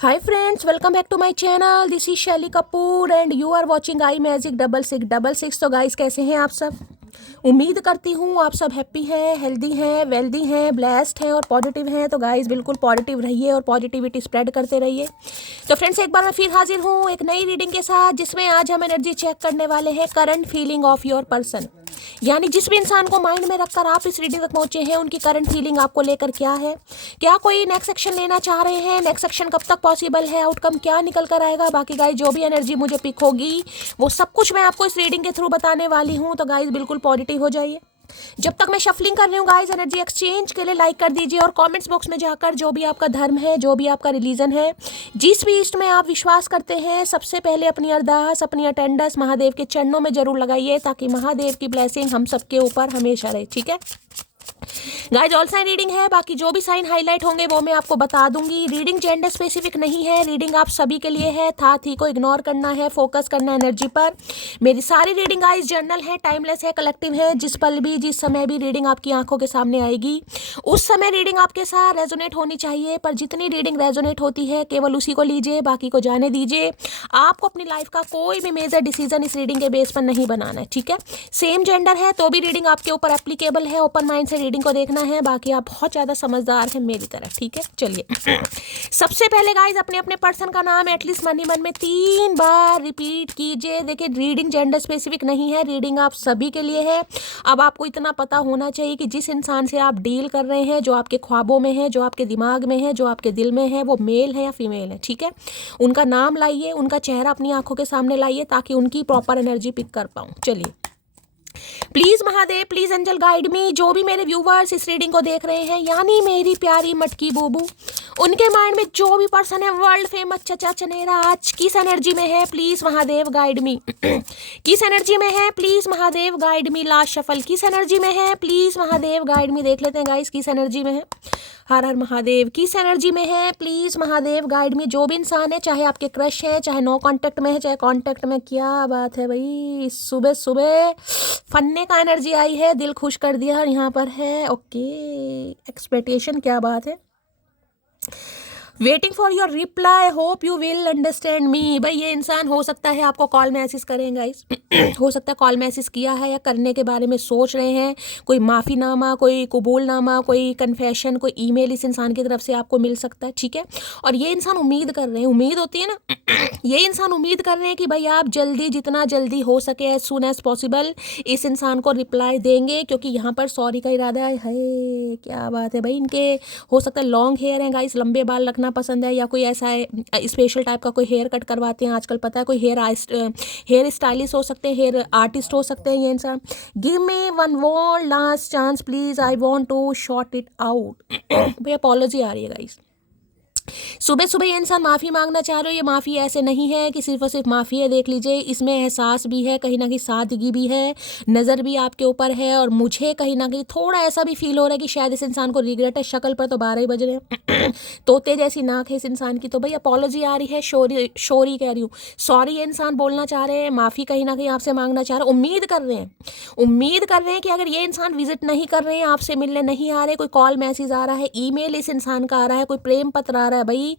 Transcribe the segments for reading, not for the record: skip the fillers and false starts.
Hi friends, welcome back to my channel. This is Shelly Kapoor and you are watching I magic 6666। तो guys कैसे हैं आप सब? उम्मीद करती हूँ आप सब हैप्पी हैं, हेल्दी हैं, वेल्दी हैं, ब्लेस्ड हैं और पॉजिटिव हैं। तो गाइस बिल्कुल पॉजिटिव रहिए और पॉजिटिविटी स्प्रेड करते रहिए। तो फ्रेंड्स एक बार मैं फिर हाजिर हूँ एक नई रीडिंग के साथ, जिसमें आज हम एनर्जी चेक करने वाले हैं current feeling of your person. यानी जिस भी इंसान को माइंड में रखकर आप इस रीडिंग तक पहुंचे हैं, उनकी करंट फीलिंग आपको लेकर क्या है, क्या कोई नेक्स्ट एक्शन लेना चाह रहे हैं, नेक्स्ट एक्शन कब तक पॉसिबल है, आउटकम क्या निकल कर आएगा। बाकी गाइस जो भी एनर्जी मुझे पिक होगी वो सब कुछ मैं आपको इस रीडिंग के थ्रू बताने वाली हूँ। तो गाइस बिल्कुल पॉजिटिव हो जाइए। जब तक मैं शफलिंग कर रही हूँ गाइस, एनर्जी एक्सचेंज के लिए लाइक कर दीजिए और कमेंट्स बॉक्स में जाकर जो भी आपका धर्म है, जो भी आपका रिलीजन है, जिस भी इष्ट में आप विश्वास करते हैं, सबसे पहले अपनी अरदास, अपनी अटेंडेंस महादेव के चरणों में जरूर लगाइए, ताकि महादेव की ब्लेसिंग हम सबके ऊपर हमेशा रहे। ठीक है गाइज, ऑल साइन रीडिंग है। बाकी जो भी साइन हाईलाइट होंगे वो मैं आपको बता दूंगी। रीडिंग जेंडर स्पेसिफिक नहीं है, रीडिंग आप सभी के लिए है। था थी को इग्नोर करना है, फोकस करना है एनर्जी पर। मेरी सारी रीडिंग गाइज जर्नल है, टाइमलेस है, कलेक्टिव है। जिस पल भी, जिस समय भी रीडिंग आपकी आंखों के सामने आएगी, उस समय रीडिंग आपके साथ रेजोनेट होनी चाहिए। पर जितनी रीडिंग रेजोनेट होती है केवल उसी को लीजिए, बाकी को जाने दीजिए। आपको अपनी लाइफ का कोई भी मेजर डिसीजन इस रीडिंग के बेस पर नहीं बनाना है। ठीक है, सेम जेंडर है तो भी रीडिंग आपके ऊपर एप्लीकेबल है। ओपन माइंड से रीडिंग को देखना है। बाकी आप बहुत ज्यादा समझदार हैं मेरी तरह। ठीक है, चलिए सबसे पहले गाइस अपने अपने पर्सन का नाम एटलीस्ट मन ही मन में 3 बार रिपीट कीजिए। देखिए रीडिंग जेंडर स्पेसिफिक नहीं है, रीडिंग आप सभी के लिए है। अब आपको इतना पता होना चाहिए कि जिस इंसान से आप डील कर रहे हैं, जो आपके ख्वाबों में है, जो आपके दिमाग में है, जो आपके दिल में है, वो मेल है या फीमेल है। ठीक है, उनका नाम लाइए, उनका चेहरा अपनी आंखों के सामने लाइए, ताकि उनकी प्रॉपर एनर्जी पिक कर पाऊं। चलिए please Mahadev, please angel guide me. जो भी मेरे व्यूवर्स इस रीडिंग को देख रहे हैं, यानी मेरी प्यारी मटकी बूबू, उनके माइंड में जो भी पर्सन है वर्ल्ड फेमस चचा चनेरा आज किस एनर्जी में है, प्लीज महादेव गाइड मी। किस एनर्जी में है, please Mahadev guide me. Last shuffle किस एनर्जी में है, प्लीज महादेव गाइड मी। देख लेते हैं गाइस किस एनर्जी में है। हर हर महादेव, किस एनर्जी में है, प्लीज महादेव गाइड मी। जो भी इंसान है, चाहे आपके क्रश है, चाहे नो कांटेक्ट में है, चाहे कांटेक्ट में, क्या बात है भाई, सुबह सुबह फन्ने का एनर्जी आई है, दिल खुश कर दिया यहाँ पर है। ओके, एक्सपेक्टेशन, क्या बात है। Waiting for your reply, hope you will understand me. भाई ये इंसान हो सकता है आपको कॉल मैसेज करें गाइस। हो सकता है कॉल मैसेज किया है या करने के बारे में सोच रहे हैं। कोई माफ़ीनामा, कोई कबूलनामा, कोई कन्फेशन, कोई ईमेल इस इंसान की तरफ से आपको मिल सकता है। ठीक है, और ये इंसान उम्मीद कर रहे हैं, उम्मीद होती है ना, ये इंसान उम्मीद कर रहे हैं कि भाई आप जल्दी, जितना जल्दी हो सके, एज सुन एज पॉसिबल इस इंसान को रिप्लाई देंगे, क्योंकि यहाँ पर सॉरी का इरादा है। क्या बात है भाई, इनके हो सकता है लॉन्ग हेयर है गाइस, लंबे बाल रखना पसंद है, या कोई ऐसा है स्पेशल टाइप का कोई हेयर कट करवाते हैं आजकल, पता है, कोई हेयर स्टाइलिस्ट हो सकते हैं, हेयर आर्टिस्ट हो सकते हैं ये इंसान। Give me one more last chance please, I want to short it out. भाई अपॉलॉजी आ रही है गाइस। सुबह सुबह ये इंसान माफ़ी मांगना चाह रहे हो। ये माफ़ी ऐसे नहीं है कि सिर्फ और सिर्फ माफ़ी है, देख लीजिए इसमें एहसास भी है, कहीं ना कहीं सादगी भी है, नज़र भी आपके ऊपर है। और मुझे कहीं ना कहीं थोड़ा ऐसा भी फील हो रहा है कि शायद इस इंसान को रिग्रेट है। शक्ल पर तो 12 ही बज रहे हैं, तोते जैसी नाक है इस इंसान की। तो भाई अपॉलॉजी आ रही है, शोरी कह रही हूँ, सॉरी ये इंसान बोलना चाह रहे हैं, माफ़ी कहीं ना कहीं आपसे मांगना चाह रहे हैं। उम्मीद कर रहे हैं कि अगर ये इंसान विजिट नहीं कर रहे हैं, आपसे मिलने नहीं आ रहे, कोई कॉल मैसेज आ रहा है, ईमेल इस इंसान का आ रहा है, कोई प्रेम पत्र आ रहा है भाई,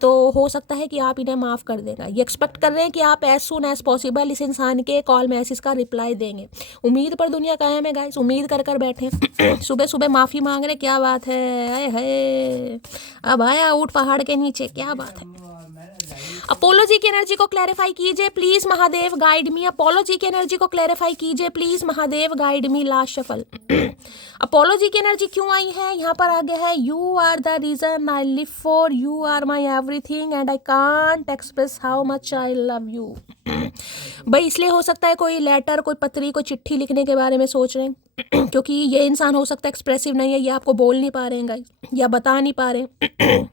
तो हो सकता है कि आप इन्हें माफ़ कर देगा। ये एक्सपेक्ट कर रहे हैं कि आप एज सुन एज पॉसिबल इस इंसान के कॉल मैसेज का रिप्लाई देंगे। उम्मीद पर दुनिया कायम है गाइस, उम्मीद कर कर बैठे। सुबह सुबह माफ़ी मांग रहे, क्या बात है। है अब आया ऊँट पहाड़ के नीचे, क्या बात है। अपोलॉजी की एनर्जी को क्लैरिफाई कीजिए please Mahadev guide me. Apology की एनर्जी को क्लैरिफाई कीजिए please Mahadev guide me. Last shuffle apology की एनर्जी क्यों आई है, यहाँ पर आगे है you are the reason I live for, you are my everything and I can't express how much I love you. भाई इसलिए हो सकता है कोई लेटर, कोई पत्री, कोई चिट्ठी लिखने के बारे में सोच रहे हैं, क्योंकि ये इंसान हो सकता है एक्सप्रेसिव नहीं है, ये आपको बोल नहीं पा रहे हैं गाइस, या बता नहीं पा रहे हैं।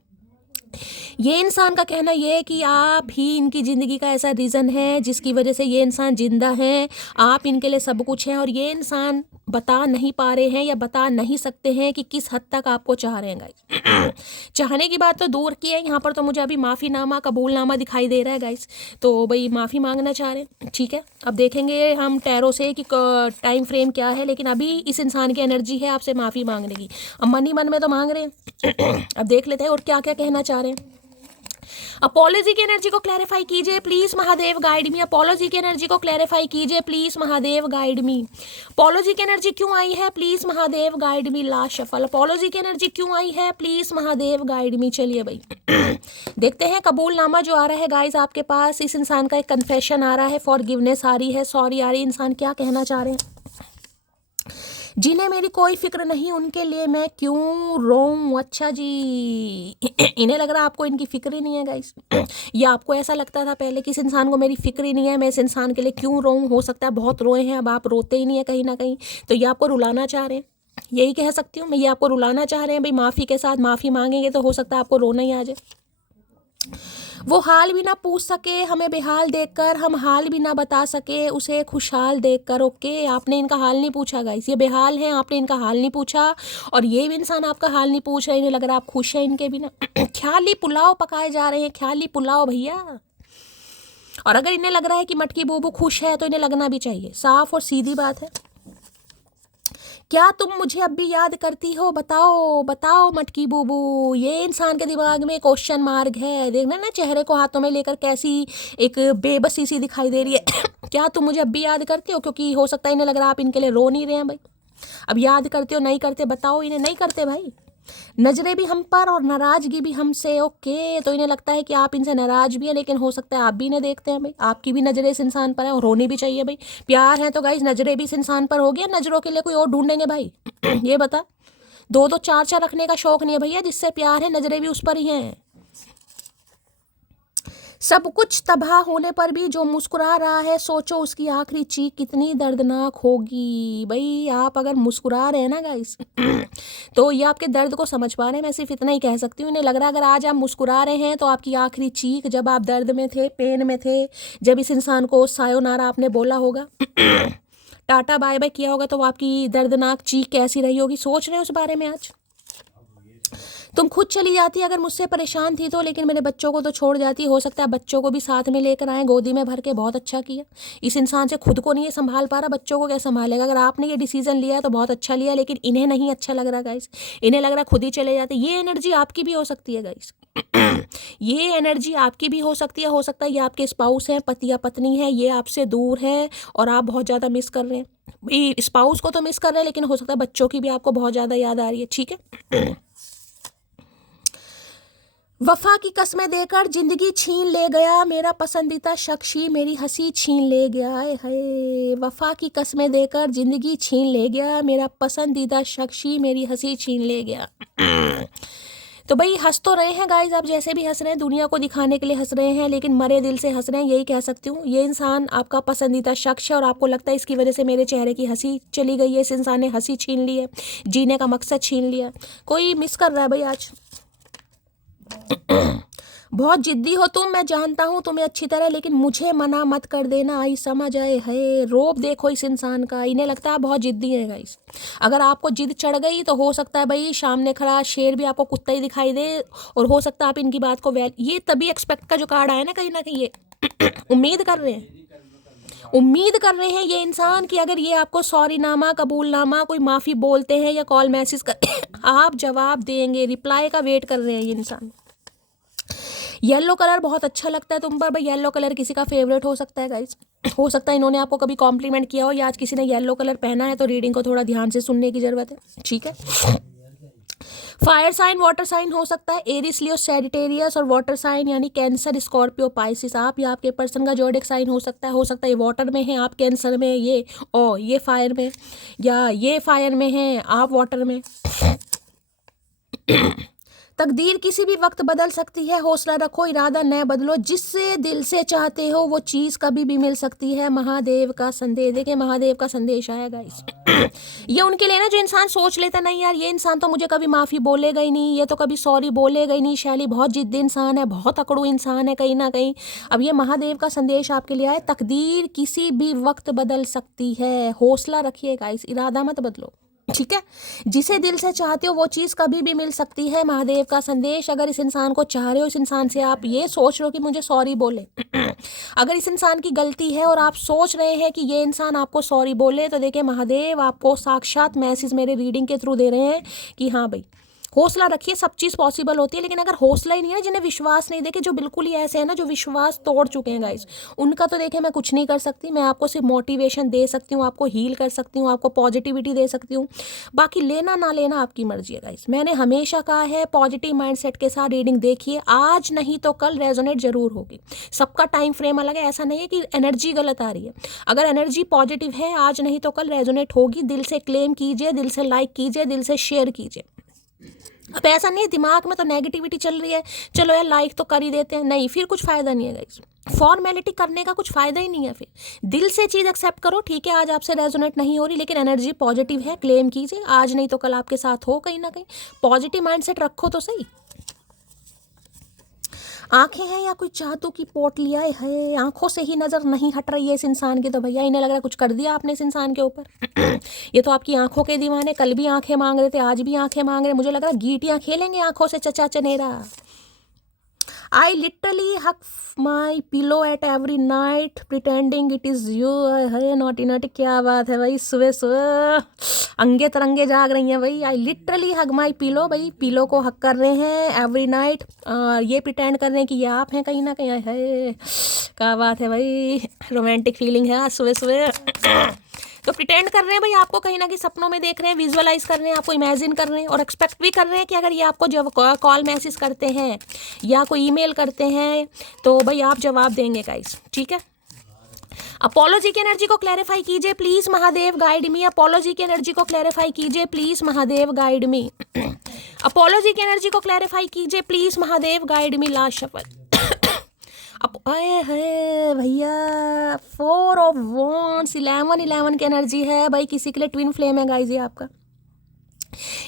ये इंसान का कहना ये है कि आप ही इनकी ज़िंदगी का ऐसा रीज़न है जिसकी वजह से ये इंसान जिंदा है, आप इनके लिए सब कुछ हैं। और ये इंसान बता नहीं पा रहे हैं या बता नहीं सकते हैं कि किस हद तक आपको चाह रहे हैं गाइस। चाहने की बात तो दूर की है, यहाँ पर तो मुझे अभी माफ़ीनामा, कबूलनामा दिखाई दे रहा है गाइस। तो भाई माफ़ी मांगना चाह रहे हैं, ठीक है। अब देखेंगे हम टैरो से कि टाइम फ्रेम क्या है, लेकिन अभी इस इंसान की एनर्जी है आपसे माफ़ी मांगने की। अब मन ही मन में तो मांग रहे हैं। अब देख लेते हैं और क्या क्या कहना चाह रहे हैं। अपोलॉजी की एनर्जी को क्लैरिफाई कीजिए please Mahadev, guide me. Apology की एनर्जी को क्लैरिफाई कीजिए please Mahadev, guide me. Apology की एनर्जी क्यों आई है please Mahadev, guide me. Last shuffle. Apology की एनर्जी क्यों आई है प्लीज महादेव, गाइड मी। चलिए भाई देखते हैं कबूलनामा जो आ रहा है गाइस आपके पास। इस इंसान का एक कन्फेशन आ रहा है, फॉरगिवनेस आ रही है, सॉरी आ रही है। इंसान क्या कहना चाह रहे हैं? जिन्हें मेरी कोई फिक्र नहीं उनके लिए मैं क्यों रोऊं। अच्छा जी इन्हें लग रहा है आपको इनकी फिक्र ही नहीं है गाइस। या आपको ऐसा लगता था पहले कि इस इंसान को मेरी फिक्र ही नहीं है, मैं इस इंसान के लिए क्यों रोऊं। हो सकता है बहुत रोए हैं, अब आप रोते ही नहीं है कहीं ना कहीं, तो ये आपको रुलाना चाह रहे हैं। यही कह सकती हूँ मैं, ये आपको रुलाना चाह रहे हैं भाई। माफ़ी के साथ माफ़ी मांगेंगे तो हो सकता है आपको रोना ही आ जाए। वो हाल भी ना पूछ सके हमें बेहाल देखकर, हम हाल भी ना बता सके उसे खुशहाल देखकर। ओके, आपने इनका हाल नहीं पूछा गाइस, ये बेहाल हैं, आपने इनका हाल नहीं पूछा और ये भी इंसान आपका हाल नहीं पूछ रहे। इन्हें लग रहा है आप खुश हैं इनके बिना। ख्याली पुलाव पकाए जा रहे हैं, ख्याली पुलाव भैया। और अगर इन्हें लग रहा है कि मटकी बूबू खुश है तो इन्हें लगना भी चाहिए, साफ और सीधी बात है। क्या तुम मुझे अब भी याद करती हो, बताओ बताओ मटकी बूबू। ये इंसान के दिमाग में क्वेश्चन मार्क है। देखना ना चेहरे को हाथों में लेकर कैसी एक बेबसी सी दिखाई दे रही है। क्या तुम मुझे अब भी याद करते हो? क्योंकि हो सकता है इन्हें लग रहा है आप इनके लिए रो नहीं रहे हैं भाई। अब याद करते हो नहीं करते बताओ। इन्हें नहीं करते भाई। नजरें भी हम पर और नाराजगी भी हमसे। ओके, तो इन्हें लगता है कि आप इनसे नाराज भी हैं, लेकिन हो सकता है आप भी इन्हें देखते हैं भाई। आपकी भी नजरें इस इंसान पर है और रोनी भी चाहिए भाई। प्यार है तो गाइस नजरें भी इस इंसान पर हो गया, नजरों के लिए कोई और ढूंढेंगे भाई? ये बता, दो दो चार चार रखने का शौक नहीं है भैया। जिससे प्यार है नजरें भी उस पर ही हैं। सब कुछ तबाह होने पर भी जो मुस्कुरा रहा है, सोचो उसकी आखिरी चीख कितनी दर्दनाक होगी। भाई आप अगर मुस्कुरा रहे हैं ना गाइस तो ये आपके दर्द को समझ पा रहे हैं। मैं सिर्फ इतना ही कह सकती हूँ। इन्हें लग रहा है अगर आज आप मुस्कुरा रहे हैं तो आपकी आखिरी चीख जब आप दर्द में थे, पेन में थे, जब इस इंसान को सायोनारा आपने बोला होगा, टाटा बाय बाय किया होगा, तो वो आपकी दर्दनाक चीख कैसी रही होगी। सोच रहे हैं उस बारे में आज? तुम खुद चली जाती अगर मुझसे परेशान थी तो, लेकिन मेरे बच्चों को तो छोड़ जाती। हो सकता है बच्चों को भी साथ में लेकर आए, गोदी में भर के। बहुत अच्छा किया। इस इंसान से खुद को नहीं संभाल पा रहा, बच्चों को क्या संभालेगा? अगर आपने ये डिसीजन लिया है तो बहुत अच्छा लिया, लेकिन इन्हें नहीं अच्छा लग रहा गाइस। इन्हें लग रहा खुद ही चले जाते। ये एनर्जी आपकी भी हो सकती है गाइस। ये एनर्जी आपकी भी हो सकती है। हो सकता है ये आपके स्पाउस हैं, पति या पत्नी है, ये आपसे दूर है और आप बहुत ज़्यादा मिस कर रहे हैं। स्पाउस को तो मिस कर रहे हैं, लेकिन हो सकता है बच्चों की भी आपको बहुत ज़्यादा याद आ रही है। ठीक है। वफा की कस्में देकर जिंदगी छीन ले गया, मेरा पसंदीदा शख्सी मेरी हंसी छीन ले गया। है वफा की कस्में देकर जिंदगी छीन ले गया, मेरा पसंदीदा शख्सी मेरी हंसी छीन ले गया। तो भाई हंस तो रहे हैं गाइज, आप जैसे भी हंस रहे हैं दुनिया को दिखाने के लिए हंस रहे हैं, लेकिन मरे दिल से हंस रहे हैं। यही कह सकती हूँ। ये इंसान आपका पसंदीदा शख्स है और आपको लगता है इसकी वजह से मेरे चेहरे की हंसी चली गई है, इस इंसान ने हंसी छीन ली है, जीने का मकसद छीन लिया। कोई मिस कर रहा है भाई आज। बहुत जिद्दी हो तुम, मैं जानता हूँ तुम्हें अच्छी तरह, लेकिन मुझे मना मत कर देना। आई समझ आए है। रोब देखो इस इंसान का। इन्हें लगता है बहुत जिद्दी है गाइस। अगर आपको जिद चढ़ गई तो हो सकता है भाई सामने खड़ा शेर भी आपको कुत्ता ही दिखाई दे, और हो सकता है आप इनकी बात को ये तभी एक्सपेक्ट का जो कार्ड आया ना कहीं ये उम्मीद कर रहे हैं, उम्मीद कर रहे हैं ये इंसान कि अगर ये आपको सॉरी नामा, कबूलनामा, कोई माफ़ी बोलते हैं या कॉल मैसेज कर आप जवाब देंगे। रिप्लाई का वेट कर रहे हैं ये इंसान। येलो कलर बहुत अच्छा लगता है तुम पर भाई। येलो कलर किसी का फेवरेट हो सकता है गाइस। हो सकता है इन्होंने आपको कभी कॉम्प्लीमेंट किया हो, या आज किसी ने येलो कलर पहना है, तो रीडिंग को थोड़ा ध्यान से सुनने की ज़रूरत है। ठीक है। फायर साइन, वाटर साइन हो सकता है, एरिस, लियो, सैजिटेरियस, और वाटर साइन यानी कैंसर, स्कॉर्पियो, पाइसिस। आप या आपके पर्सन का जोडिक साइन हो सकता है। हो सकता है ये वाटर में है, आप कैंसर में, ये फायर में, या ये फायर में है, आप वाटर में। तकदीर किसी भी वक्त बदल सकती है, हौसला रखो, इरादा न बदलो। जिससे दिल से चाहते हो वो चीज़ कभी भी मिल सकती है। महादेव का संदेश। देखिए महादेव का संदेश आएगा इस ये उनके लिए ना जो इंसान सोच लेता नहीं यार ये इंसान तो मुझे कभी माफ़ी बोलेगा ही नहीं, ये तो कभी सॉरी बोलेगा ही नहीं। शैली बहुत जिद्दी इंसान है, बहुत अकड़ू इंसान है कहीं ना कहीं। अब ये महादेव का संदेश आपके लिए आए, तकदीर किसी भी वक्त बदल सकती है, हौसला रखिएगा, इस इरादा मत बदलो। ठीक है। जिसे दिल से चाहते हो वो चीज़ कभी भी मिल सकती है। महादेव का संदेश। अगर इस इंसान को चाह रहे हो, इस इंसान से आप ये सोच रहे हो कि मुझे सॉरी बोले अगर इस इंसान की गलती है और आप सोच रहे हैं कि ये इंसान आपको सॉरी बोले, तो देखिए महादेव आपको साक्षात मैसेज मेरे रीडिंग के थ्रू दे रहे हैं कि हाँ भाई हौसला रखिए, सब चीज़ पॉसिबल होती है। लेकिन अगर हौसला ही नहीं है, जिन्हें विश्वास नहीं, देखे जो बिल्कुल ही ऐसे है ना जो विश्वास तोड़ चुके हैं गाइस, उनका तो देखे मैं कुछ नहीं कर सकती। मैं आपको सिर्फ मोटिवेशन दे सकती हूँ, आपको हील कर सकती हूँ, आपको पॉजिटिविटी दे सकती हूँ। बाकी लेना ना लेना आपकी मर्जी है गाइस। मैंने हमेशा कहा है पॉजिटिव माइंडसेट के साथ रीडिंग देखिए, आज नहीं तो कल रेजोनेट जरूर होगी। सबका टाइम फ्रेम अलग है, ऐसा नहीं है कि एनर्जी गलत आ रही है। अगर एनर्जी पॉजिटिव है, आज नहीं तो कल रेजोनेट होगी। दिल से क्लेम कीजिए, दिल से लाइक कीजिए, दिल से शेयर कीजिए। अब ऐसा नहीं है दिमाग में तो नेगेटिविटी चल रही है, चलो यार लाइक तो कर ही देते हैं, नहीं, फिर कुछ फ़ायदा नहीं है गाइस। फॉर्मेलिटी करने का कुछ फ़ायदा ही नहीं है। फिर दिल से चीज़ एक्सेप्ट करो, ठीक है आज आपसे रेजोनेट नहीं हो रही, लेकिन एनर्जी पॉजिटिव है, क्लेम कीजिए, आज नहीं तो कल आपके साथ हो कहीं ना कहीं। पॉजिटिव माइंडसेट रखो तो सही। आंखें हैं या कोई जादू की पोटलियाँ है, आंखों से ही नज़र नहीं हट रही है इस इंसान की, तो भैया इन्हें लग रहा है कुछ कर दिया आपने इस इंसान के ऊपर। ये तो आपकी आंखों के दीवाने, कल भी आंखें मांग रहे थे, आज भी आंखें मांग रहे, मुझे लग रहा है गीटियाँ खेलेंगे आंखों से चचा चनेरा। I literally hug my pillow at every night pretending it is you। है नोटी नोटी, क्या बात है भाई, सुबह सुबह अंगे तरंगे जाग रही हैं भाई। I literally hug my pillow, भाई पिलो को हक कर रहे हैं एवरी नाइट, ये प्रिटेंड कर रहे हैं कि ये आप हैं कहीं ना कहीं। है क्या बात है भाई, रोमांटिक फीलिंग है आज सुबह सुबह। तो प्रिटेंड कर रहे हैं भाई, आपको कहीं ना कहीं सपनों में देख रहे हैं, विजुअलाइज कर रहे हैं, आपको इमेजिन कर रहे हैं और एक्सपेक्ट भी कर रहे हैं कि अगर ये आपको जब कॉल मैसेज करते हैं या कोई ईमेल करते हैं तो भाई आप जवाब देंगे गाइस, ठीक है। अपोलॉजी की एनर्जी को क्लैरिफाई कीजिए please Mahadev, guide me. Apology की एनर्जी को क्लैरिफाई कीजिए please Mahadev, guide me. Apology की एनर्जी को क्लैरिफाई कीजिए please Mahadev, guide me. Last shuffle. अब आए है भैया 4 ऑफ वॉन्ड्स, 11 की एनर्जी है भाई। किसी के लिए ट्विन फ्लेम है गाइस ये आपका।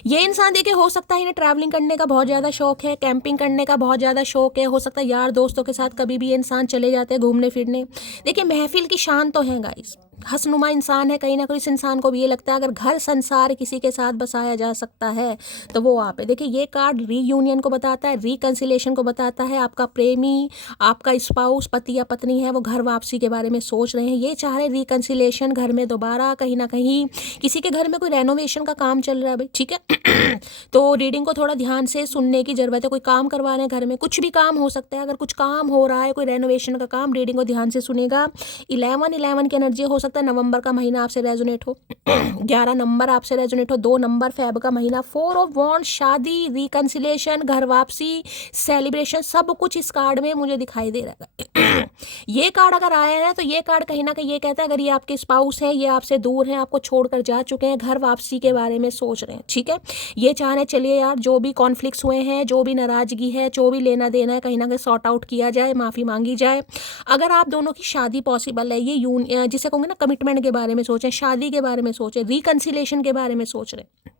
ये इंसान देखिए, हो सकता है इन्हें ट्रैवलिंग करने का बहुत ज़्यादा शौक है, कैंपिंग करने का बहुत ज़्यादा शौक है, हो सकता है यार दोस्तों के साथ कभी भी ये इंसान चले जाते हैं घूमने फिरने। देखिए महफिल की शान तो है गाइस, हंसनुमा इंसान है कहीं ना कहीं। इस इंसान को भी ये लगता है अगर घर संसार किसी के साथ बसाया जा सकता है तो वो आप है। देखिए ये कार्ड रीयूनियन को बताता है, रिकन्सिलेशन को बताता है। आपका प्रेमी, आपका स्पाउस, पति या पत्नी है, वो घर वापसी के बारे में सोच रहे हैं, ये चाह रहे रिकन्सिलेशन, घर में दोबारा कहीं ना कहीं किसी के घर में कोई रेनोवेशन का काम चल रहा है भाई, ठीक है। तो रीडिंग को थोड़ा ध्यान से सुनने की जरूरत है। कोई काम करवा रहे हैं घर में, कुछ भी काम हो सकता है, अगर कुछ काम हो रहा है कोई रेनोवेशन का काम, रीडिंग को ध्यान से सुनेगा। 11 की एनर्जी हो सकता है नवंबर का महीना आपसे रेजोनेट हो, 11 नंबर आपसे रेजोनेट हो, 2 नंबर फेब का महीना। 4 ऑफ वॉन्ड, शादी, रिकन्सिलेशन, घर वापसी, सेलिब्रेशन, सब कुछ इस कार्ड में मुझे दिखाई दे रहा है। ये कार्ड अगर आया है तो ये कार्ड कहीं ना कहीं ये कहता है अगर ये आपके स्पाउस है, ये आपसे दूर हैं, आपको छोड़कर जा चुके हैं, घर वापसी के बारे में सोच रहे हैं, ठीक है। ये चाह रहे चलिए यार जो भी कॉन्फ्लिक्ट्स हुए हैं, जो भी नाराजगी है, जो भी लेना देना है, कहीं ना कहीं सॉर्ट आउट किया जाए, माफ़ी मांगी जाए। अगर आप दोनों की शादी पॉसिबल है, ये जिसे कहूँगे ना कमिटमेंट के बारे में सोचें, शादी के बारे में सोचें, रिकन्सिलेशन के बारे में सोच रहे हैं।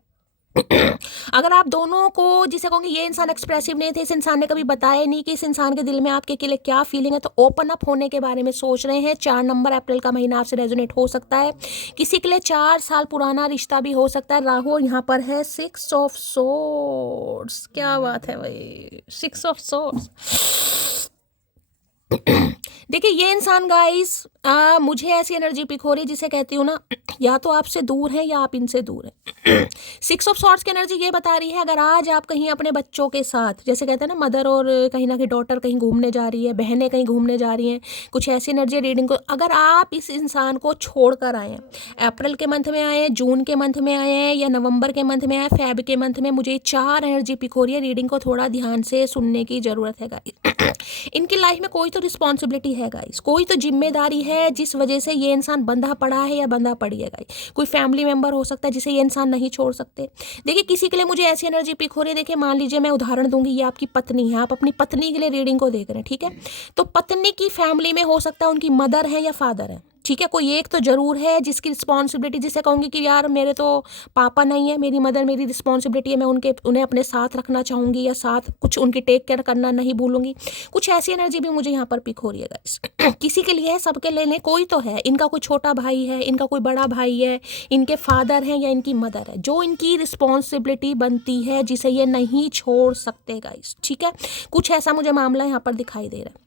अगर आप दोनों को, जिसे कहूँगी ये इंसान एक्सप्रेसिव नहीं थे, इस इंसान ने कभी बताया नहीं कि इस इंसान के दिल में आपके लिए क्या फीलिंग है, तो ओपन अप होने के बारे में सोच रहे हैं। 4 नंबर अप्रैल का महीना आपसे रेजोनेट हो सकता है। किसी के लिए 4 साल पुराना रिश्ता भी हो सकता है। राहु यहाँ पर है 6 ऑफ सोर्ड्स, क्या बात है भाई, 6 ऑफ सोर्ड्स। देखिए ये इंसान गाइस, मुझे ऐसी एनर्जी पिक हो रही है जिसे कहती हूँ ना, या तो आपसे दूर है या आप इनसे दूर हैं। 6 ऑफ सॉर्ड्स की एनर्जी ये बता रही है अगर आज आप कहीं अपने बच्चों के साथ, जैसे कहते हैं ना मदर और कहीं ना कहीं डॉटर कहीं घूमने जा रही है, बहनें कहीं घूमने जा रही हैं, कुछ ऐसी एनर्जी रीडिंग को, अगर आप इस इंसान को छोड़ कर आए हैं, अप्रैल के मंथ में आए हैं, जून के मंथ में आए हैं या नवंबर के मंथ में आए, फेब के मंथ में, मुझे 4 एनर्जी पिक हो रही है। रीडिंग को थोड़ा ध्यान से सुनने की ज़रूरत है गाइस। इनकी लाइफ में कोई तो रिस्पॉन्सिबिलिटी है गाइस, कोई तो जिम्मेदारी है जिस वजह से ये इंसान बंधा पड़ा है या बंधा पड़ी है गाइस। कोई फैमिली मेंबर हो सकता है जिसे ये इंसान नहीं छोड़ सकते। देखिए किसी के लिए मुझे ऐसी एनर्जी पिक हो रही है, देखिए मान लीजिए मैं उदाहरण दूंगी, ये आपकी पत्नी है, आप अपनी पत्नी के लिए रीडिंग को देख रहे हैं, ठीक है। तो पत्नी की फैमिली में हो सकता है उनकी मदर है या फादर है, ठीक है। कोई एक तो जरूर है जिसकी रिस्पॉन्सिबिलिटी, जिसे कहूँगी कि यार मेरे तो पापा नहीं है, मेरी मदर, मेरी रिस्पॉन्सिबिलिटी है, मैं उन्हें अपने साथ रखना चाहूँगी या साथ कुछ उनकी टेक केयर करना नहीं भूलूंगी। कुछ ऐसी एनर्जी भी मुझे यहाँ पर पिक हो रही है गाइस। किसी के लिए है, सबके लिए कोई तो है, इनका कोई छोटा भाई है, इनका कोई बड़ा भाई है, इनके फादर हैं या इनकी मदर है, जो इनकी रिस्पॉन्सिबिलिटी बनती है जिसे ये नहीं छोड़ सकते गाइस, ठीक है। कुछ ऐसा मुझे मामला यहाँ पर दिखाई दे रहा है।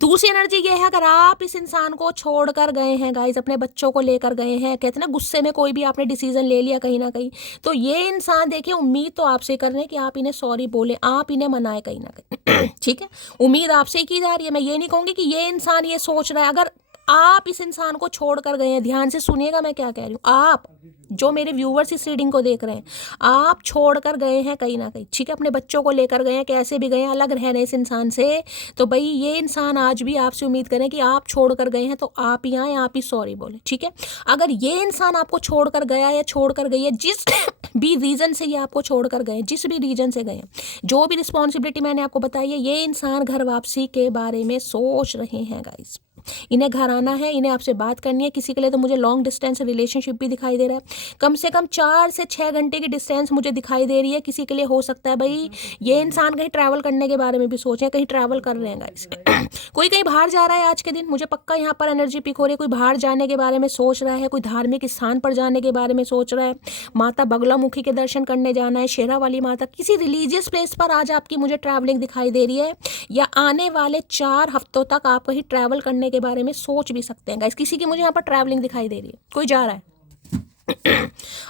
दूसरी एनर्जी ये है, अगर आप इस इंसान को छोड़कर गए हैं गाइस, अपने बच्चों को लेकर गए हैं, कहते हैं ना गुस्से में कोई भी आपने डिसीजन ले लिया कहीं ना कहीं, तो ये इंसान देखिए उम्मीद तो आपसे कर रहे हैं कि आप इन्हें सॉरी बोले, आप इन्हें मनाए कहीं ना कहीं। ठीक है, उम्मीद आपसे ही की जा रही है। मैं ये नहीं कहूँगी कि ये इंसान ये सोच रहा है, अगर आप इस इंसान को छोड़ कर गए हैं, ध्यान से सुनिएगा मैं क्या कह रही हूँ, आप जो मेरे व्यूवर्स इस रीडिंग को देख रहे हैं, आप छोड़ कर गए हैं कहीं ना कहीं, ठीक है, अपने बच्चों को लेकर गए हैं, कैसे भी गए हैं, अलग रह रहे हैं इस इंसान से, तो भाई ये इंसान आज भी आपसे उम्मीद करें कि आप छोड़ कर गए हैं तो आप ही आए, आप ही सॉरी बोले। ठीक है, अगर ये इंसान आपको छोड़ कर गया या छोड़ कर गई है, जिस भी रीजन से ये आपको छोड़ कर गए, जिस भी रीजन से गए, जो भी रिस्पॉन्सिबिलिटी मैंने आपको बताई है, ये इंसान घर वापसी के बारे में सोच रहे हैं गाइस। इन्हें घर आना है, इन्हें आपसे बात करनी है। किसी के लिए तो मुझे लॉन्ग डिस्टेंस रिलेशनशिप भी दिखाई दे रहा है, कम से कम 4 से 6 घंटे की डिस्टेंस मुझे दिखाई दे रही है। किसी के लिए हो सकता है भाई ये इंसान कहीं ट्रैवल करने के बारे में भी सोचे, कहीं ट्रैवल कर रहे हैं गाइस। कोई कहीं बाहर जा रहा है आज के दिन, मुझे पक्का यहाँ पर एनर्जी पिक हो रही है, कोई बाहर जाने के बारे में सोच रहा है, कोई धार्मिक स्थान पर जाने के बारे में सोच रहा है, माता बगलामुखी के दर्शन करने जाना है, शेरा वाली माता, किसी रिलीजियस प्लेस पर आज आपकी मुझे ट्रैवलिंग दिखाई दे रही है, या आने वाले 4 हफ्तों तक आप कहीं ट्रैवल करने के बारे में सोच भी सकते हैं गाइस। किसी की मुझे यहाँ पर ट्रैवलिंग दिखाई दे रही है, कोई जा रहा है।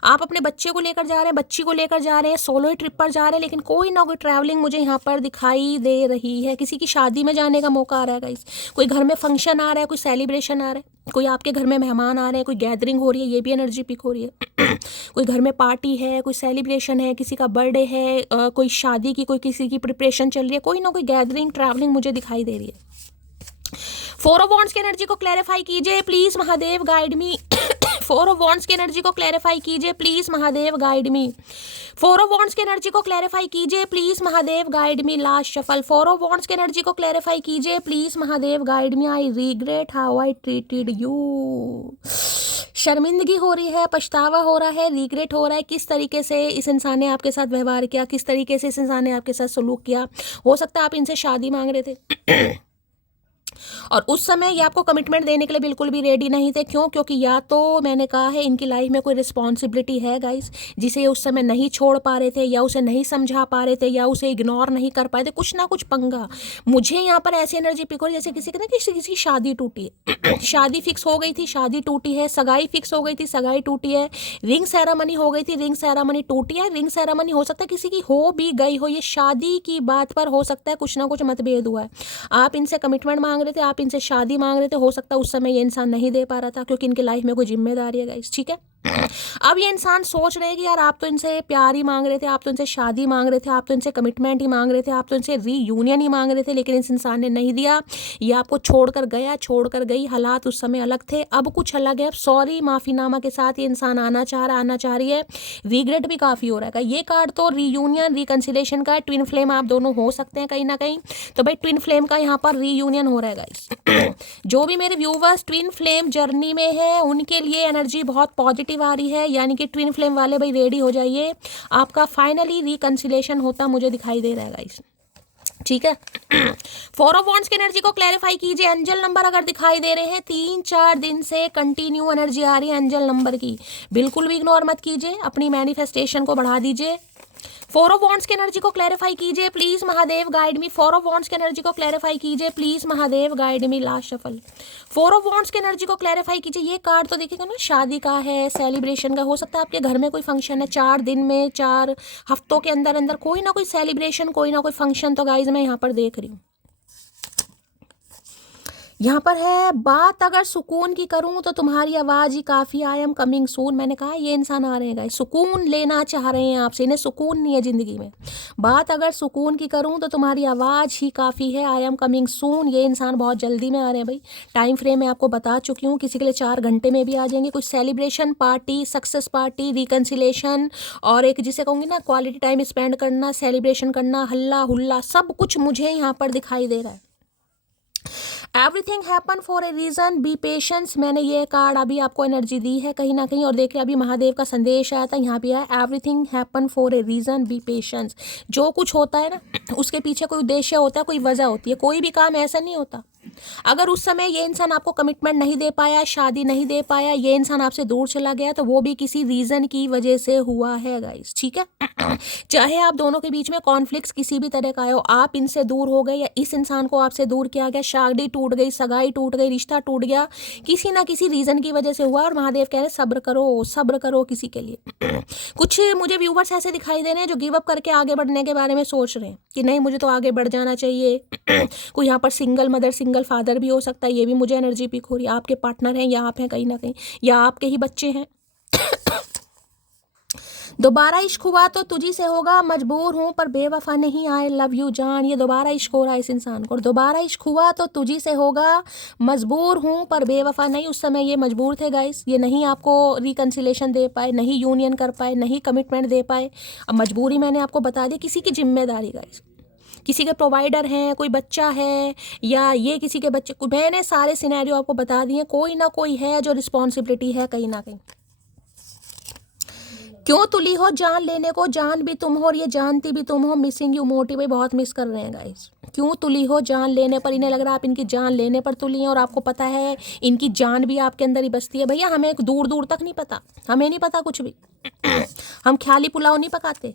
आप अपने बच्चे को लेकर जा रहे हैं, बच्ची को लेकर जा रहे हैं, सोलो ही ट्रिप पर जा रहे हैं, लेकिन कोई ना कोई ट्रैवलिंग मुझे यहाँ पर दिखाई दे रही है। किसी की शादी में जाने का मौका आ रहा है गाइस, कोई घर में फंक्शन आ रहा है, कोई सेलिब्रेशन आ रहा है, कोई आपके घर में मेहमान आ रहे हैं, कोई गैदरिंग हो रही है, ये भी एनर्जी पिक हो रही है। कोई घर में पार्टी है, कोई सेलिब्रेशन है, किसी का बर्थडे है, कोई शादी की, कोई किसी की प्रिपरेशन चल रही है, कोई ना कोई गैदरिंग ट्रैवलिंग मुझे दिखाई दे रही है। 4 ऑफ वॉन्ड्स की एनर्जी को क्लैरिफाई कीजिए please, Mahadev guide me. 4 of wands की एनर्जी को क्लैरिफाई कीजिए please, Mahadev guide me. 4 of wands की एनर्जी को क्लैरिफाई कीजिए please, Mahadev guide me. Last shuffle. 4 of wands की एनर्जी को क्लैरिफाई कीजिए please, Mahadev guide me. I regret how I treated you. शर्मिंदगी हो रही है, पछतावा हो रहा है, रिग्रेट हो रहा है, किस तरीके से इस इंसान ने आपके साथ व्यवहार किया, किस तरीके से इस इंसान ने आपके साथ सलूक किया। हो सकता है आप इनसे शादी मांग रहे थे और उस समय ये आपको कमिटमेंट देने के लिए बिल्कुल भी रेडी नहीं थे। क्यों? क्योंकि या तो मैंने कहा है इनकी लाइफ में कोई रिस्पॉन्सिबिलिटी है गाइस, जिसे ये उस समय नहीं छोड़ पा रहे थे, या उसे नहीं समझा पा रहे थे, या उसे इग्नोर नहीं कर पाए थे, कुछ ना कुछ पंगा। मुझे यहाँ पर ऐसी एनर्जी पिक हो रही जैसे किसी के ना किसी की शादी टूटी है। शादी फिक्स हो गई थी, शादी टूटी है, सगाई फिक्स हो गई थी, सगाई टूटी है, रिंग सेरेमनी हो गई थी, रिंग सेरेमनी टूटी है, रिंग सेरेमनी हो सकता है किसी की हो भी गई हो, ये शादी की बात पर हो सकता है कुछ ना कुछ मतभेद हुआ है। आप इनसे कमिटमेंट मांग रहे थे, आप इनसे शादी मांग रहे थे, हो सकता है उस समय ये इंसान नहीं दे पा रहा था क्योंकि इनकी लाइफ में कोई जिम्मेदारी है गाइस। ठीक है, अब ये इंसान सोच रहे हैं कि यार आप तो इनसे प्यार ही मांग रहे थे, आप तो इनसे शादी मांग रहे थे, आप तो इनसे कमिटमेंट ही मांग रहे थे, आप तो इनसे रीयूनियन ही मांग रहे थे, लेकिन इस इंसान ने नहीं दिया। ये आपको छोड़कर गया, छोड़कर गई, हालात उस समय अलग थे, अब कुछ अलग है। अब सॉरी माफीनामा के साथ ये इंसान आना चाह रही है, रिग्रेट भी काफी हो रहा है। ये कार्ड तो रीयूनियन रिकंसिलेशन का है, ट्विन फ्लेम आप दोनों हो सकते हैं कहीं ना कहीं, तो भाई ट्विन फ्लेम का यहाँ पर रीयूनियन हो रहा है गाइस। जो भी मेरे व्यूवर्स ट्विन फ्लेम जर्नी में है उनके लिए एनर्जी बहुत पॉजिटिव आ रही है, यानी कि ट्विन फ्लेम वाले भाई रेडी हो जाइए, आपका फाइनली रिकंसिलेशन होता मुझे दिखाई दे रहा है गाइस। ठीक है, 4 ऑफ वॉन्ड्स की एनर्जी को क्लैरिफाई कीजिए। एंजल नंबर अगर दिखाई दे रहे हैं 3-4 दिन से कंटिन्यू एनर्जी आ रही है एंजल नंबर की, बिल्कुल भी इग्नोर मत कीजिए, अपनी मैनिफेस्टेशन को बढ़ा दीजिए। 4 ऑफ वॉन्ड्स की एनर्जी को क्लैरिफाई कीजिए please, Mahadev guide me. 4 of wands की एनर्जी को क्लैरिफाई कीजिए please, Mahadev guide me. Last shuffle. 4 of wands की एनर्जी को क्लैरिफाई कीजिए। ये कार्ड तो देखिएगा ना, शादी का है, सेलिब्रेशन का, हो सकता है आपके घर में कोई फंक्शन है, 4 दिन में 4 हफ्तों के अंदर अंदर कोई ना कोई सेलिब्रेशन, कोई ना कोई फंक्शन तो गाइज मैं यहाँ पर देख रही हूँ। यहाँ पर है बात अगर सुकून की करूँ तो तुम्हारी आवाज़ ही काफ़ी, आई एम कमिंग सून। मैंने कहा ये इंसान आ रहे हैं गाइस, सुकून लेना चाह रहे हैं आपसे, इन्हें सुकून नहीं है ज़िंदगी में। बात अगर सुकून की करूँ तो तुम्हारी आवाज़ ही काफ़ी है, आई एम कमिंग सून। ये इंसान बहुत जल्दी में आ रहे हैं भाई, टाइम फ्रेम मैं आपको बता चुकी हूँ, किसी के लिए 4 घंटे में भी आ जाएंगे। कुछ celebration party, success party, reconciliation, और एक जिसे कहूँगी ना क्वालिटी टाइम स्पेंड करना, सेलिब्रेशन करना, हल्ला हुल्ला, सब कुछ मुझे यहाँ पर दिखाई दे रहा है। Everything happen for a reason, B patience. मैंने ये कार्ड अभी आपको एनर्जी दी है कहीं ना कहीं, और देखिए अभी महादेव का संदेश आया था, यहाँ भी आया everything happen for a reason, B patience. जो कुछ होता है ना उसके पीछे कोई उद्देश्य होता है, कोई वजह होती है, कोई भी काम ऐसा नहीं होता अगर उस समय ये इंसान आपको कमिटमेंट नहीं दे पाया, शादी नहीं दे पाया, ये इंसान आपसे दूर चला गया, तो वो भी किसी रीज़न की वजह से हुआ है गाइस, ठीक है। चाहे आप दोनों के बीच में कॉन्फ्लिक्ट्स किसी भी तरह का आए हो, आप इनसे दूर हो गए या इस इंसान को आपसे दूर किया गया, शादी टूट गई, सगाई टूट गई, रिश्ता टूट गया, किसी ना किसी रीज़न की वजह से हुआ। और महादेव कह रहे सब्र करो किसी के लिए। कुछ मुझे व्यूवर्स ऐसे दिखाई दे रहे हैं जो गिव अप करके आगे बढ़ने के बारे में सोच रहे हैं कि नहीं, मुझे तो आगे बढ़ जाना चाहिए। कोई यहाँ पर सिंगल मदर सिंगल फादर भी हो सकता है, ये भी मुझे एनर्जी पिक हो रही है। आपके पार्टनर हैं या आप हैं कहीं ना कहीं, या आपके ही बच्चे हैं। दोबारा इश्क हुआ तो तुझी से होगा, मजबूर हूँ पर बेवफा नहीं, आई लव यू जान। ये दोबारा इश्क हो रहा है इस इंसान को। दोबारा इश्क हुआ तो तुझी से होगा, मजबूर हूँ पर बेवफा नहीं। उस समय ये मजबूर थे गाइस, ये नहीं आपको रिकन्सिलेशन दे पाए, नहीं यूनियन कर पाए, नहीं कमिटमेंट दे पाए। अब मजबूरी मैंने आपको बता दी, किसी की जिम्मेदारी गाइस, किसी के प्रोवाइडर हैं, कोई बच्चा है या ये किसी के बच्चे, मैंने सारे सिनेरियो आपको बता दिए। कोई ना कोई है जो रिस्पॉन्सिबिलिटी है कहीं ना कहीं। क्यों तुली हो जान लेने को, जान भी तुम हो और ये जानती भी तुम हो, मिसिंग यू मोटी भाई बहुत मिस कर रहे हैं गाइस। क्यों तुली हो जान लेने पर, इन्हें लग रहा है आप इनकी जान लेने पर तुली हैं और आपको पता है इनकी जान भी आपके अंदर ही बसती है। भैया हमें दूर दूर तक नहीं पता, हमें नहीं पता कुछ भी। हम ख्याली पुलाव नहीं पकाते।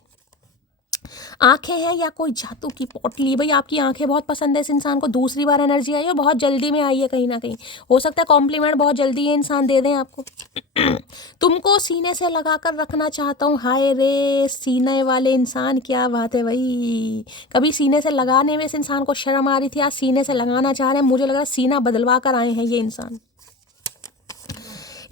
आंखें हैं या कोई जादू की पोटली, भाई आपकी आंखें बहुत पसंद है इस इंसान को, दूसरी बार एनर्जी आई है, बहुत जल्दी में आई है कहीं ना कहीं। हो सकता है कॉम्प्लीमेंट बहुत जल्दी ये इंसान दे दें आपको। तुमको सीने से लगा कर रखना चाहता हूँ, हाय रे सीने वाले इंसान, क्या बात है भाई। कभी सीने से लगाने में इस इंसान को शर्म आ रही थी, आज सीने से लगाना चाह रहे हैं। मुझे लग रहा है सीना बदलवा कर आए हैं ये इंसान।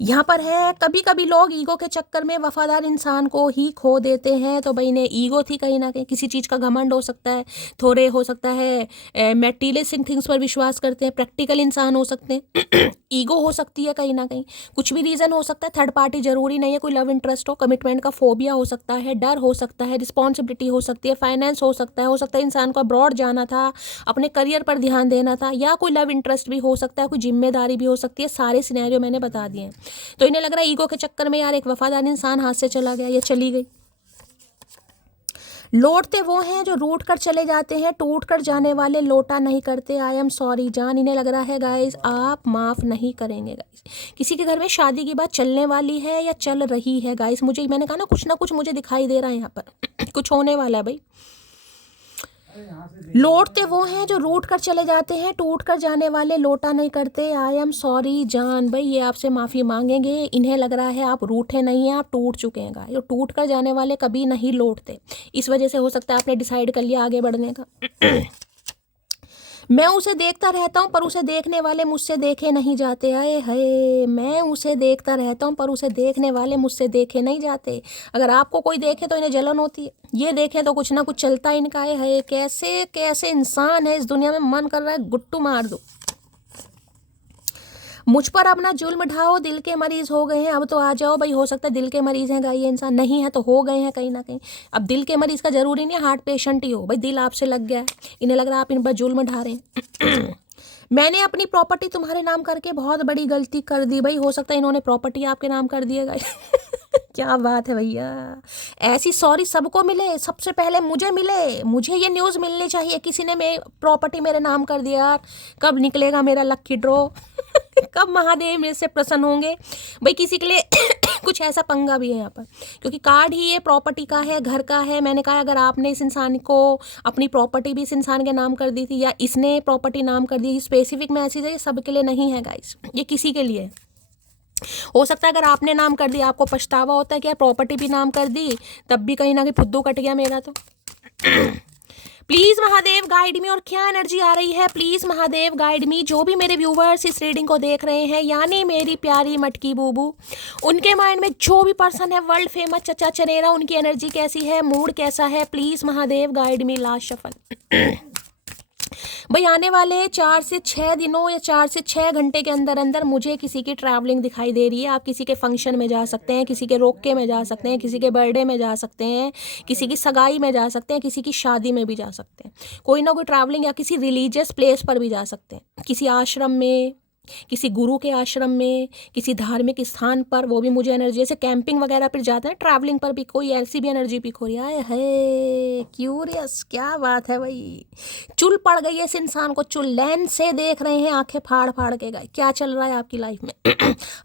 यहाँ पर है कभी कभी लोग ईगो के चक्कर में वफादार इंसान को ही खो देते हैं। तो भाई इन्हें ईगो थी कहीं ना कहीं, किसी चीज़ का घमंड हो सकता है, थोड़े हो सकता है मेटीरियलिस्टिक थिंग्स पर विश्वास करते हैं, प्रैक्टिकल इंसान हो सकते हैं। ईगो हो सकती है कहीं ना कहीं, कुछ भी रीज़न हो सकता है। थर्ड पार्टी जरूरी नहीं है, कोई लव इंटरेस्ट हो, कमिटमेंट का फोबिया हो सकता है, डर हो सकता है, रिस्पॉन्सिबिलिटी हो सकती है, फाइनेंस हो सकता है इंसान को अब्रॉड जाना था, अपने करियर पर ध्यान देना था, या कोई लव इंटरेस्ट भी हो सकता है, कोई जिम्मेदारी भी हो सकती है। सारे सिनेरियो मैंने बता दिए हैं। तो इन्हें लग रहा है ईगो के चक्कर में यार एक वफादार इंसान हाथ से चला गया या चली गई। लौटते वो हैं जो रूठ कर चले जाते हैं, टूट कर जाने वाले लौटा नहीं करते, आई एम सॉरी जान। इन्हें लग रहा है गाइस आप माफ़ नहीं करेंगे गाइस। किसी के घर में शादी की बात चलने वाली है या चल रही है गाइस। मैंने कहा ना कुछ मुझे दिखाई दे रहा है यहाँ पर। कुछ होने वाला है भाई। लौटते वो हैं जो रूठ कर चले जाते हैं, टूट कर जाने वाले लौटा नहीं करते, आई एम सॉरी जान। भाई ये आपसे माफ़ी मांगेंगे। इन्हें लग रहा है आप रूठे नहीं हैं, आप टूट चुके हैं। ये टूट कर जाने वाले कभी नहीं लौटते। इस वजह से हो सकता है आपने डिसाइड कर लिया आगे बढ़ने का। मैं उसे देखता रहता हूँ पर उसे देखने वाले मुझसे देखे नहीं जाते, आए हाय। मैं उसे देखता रहता हूँ पर उसे देखने वाले मुझसे देखे नहीं जाते। अगर आपको कोई देखे तो इन्हें जलन होती है, ये देखें तो कुछ ना कुछ चलता है इनका। है कैसे कैसे इंसान है इस दुनिया में, मन कर रहा है गुट्टू मार दो। मुझ पर अब ना जुल्म ढाओ, दिल के मरीज हो गए हैं, अब तो आ जाओ भाई। हो सकता है दिल के मरीज हैं ये इंसान, नहीं है तो हो गए हैं कहीं ना कहीं। अब दिल के मरीज का जरूरी नहीं है हार्ट पेशेंट ही हो भाई, दिल आपसे लग गया है, इन्हें लग रहा है आप इन पर जुल्म ढा रहे हैं। मैंने अपनी प्रॉपर्टी तुम्हारे नाम करके बहुत बड़ी गलती कर दी। भाई हो सकता है इन्होंने प्रॉपर्टी आपके नाम कर दिएगा। क्या बात है भैया, ऐसी सॉरी सबको मिले, सबसे पहले मुझे मिले। मुझे ये न्यूज़ मिलनी चाहिए, किसी ने प्रॉपर्टी मेरे नाम कर दिया यार। कब निकलेगा मेरा लक्की ड्रॉ? कब महादेव मेरे से प्रसन्न होंगे? भाई किसी के लिए कुछ ऐसा पंगा भी है यहाँ पर, क्योंकि कार्ड ही ये प्रॉपर्टी का है, घर का है। मैंने कहा अगर आपने इस इंसान को अपनी प्रॉपर्टी भी इस इंसान के नाम कर दी थी या इसने प्रॉपर्टी नाम कर दी, स्पेसिफिक मैसेज है, ये सबके लिए नहीं है गाइस, ये किसी के लिए। हो सकता है अगर आपने नाम कर दिया आपको पछतावा होता है कि यार प्रॉपर्टी भी नाम कर दी, तब भी कहीं ना कहीं फुद्दू कट गया मेरा। तो प्लीज महादेव गाइड मी। और क्या एनर्जी आ रही है, प्लीज महादेव गाइड मी। जो भी मेरे व्यूवर्स इस रीडिंग को देख रहे हैं, यानी मेरी प्यारी मटकी बूबू, उनके माइंड में जो भी पर्सन है वर्ल्ड फेमस चचा चनेरा, उनकी एनर्जी कैसी है, मूड कैसा है, please Mahadev guide me. Last shuffle. भाई आने वाले 4 से 6 दिनों या 4 से 6 घंटे के अंदर अंदर मुझे किसी की ट्रैवलिंग दिखाई दे रही है। आप किसी के फंक्शन में जा सकते हैं, किसी के रोके में जा सकते हैं, किसी के बर्थडे में जा सकते हैं, किसी की सगाई में जा सकते हैं, किसी की शादी में भी जा सकते हैं। कोई ना कोई ट्रैवलिंग, या किसी रिलीजियस प्लेस पर भी जा सकते हैं, किसी आश्रम में, किसी गुरु के आश्रम में, किसी धार्मिक स्थान पर, वो भी मुझे एनर्जी, जैसे कैंपिंग वगैरह पर जाते हैं, ट्रैवलिंग पर भी कोई ऐसी भी एनर्जी पिक हो रही है। क्यूरियस, क्या बात है भाई। चुल पड़ गई है इस इंसान को, चुल लेंस से देख रहे हैं, आंखें फाड़ फाड़ के गए। क्या चल रहा है आपकी लाइफ में?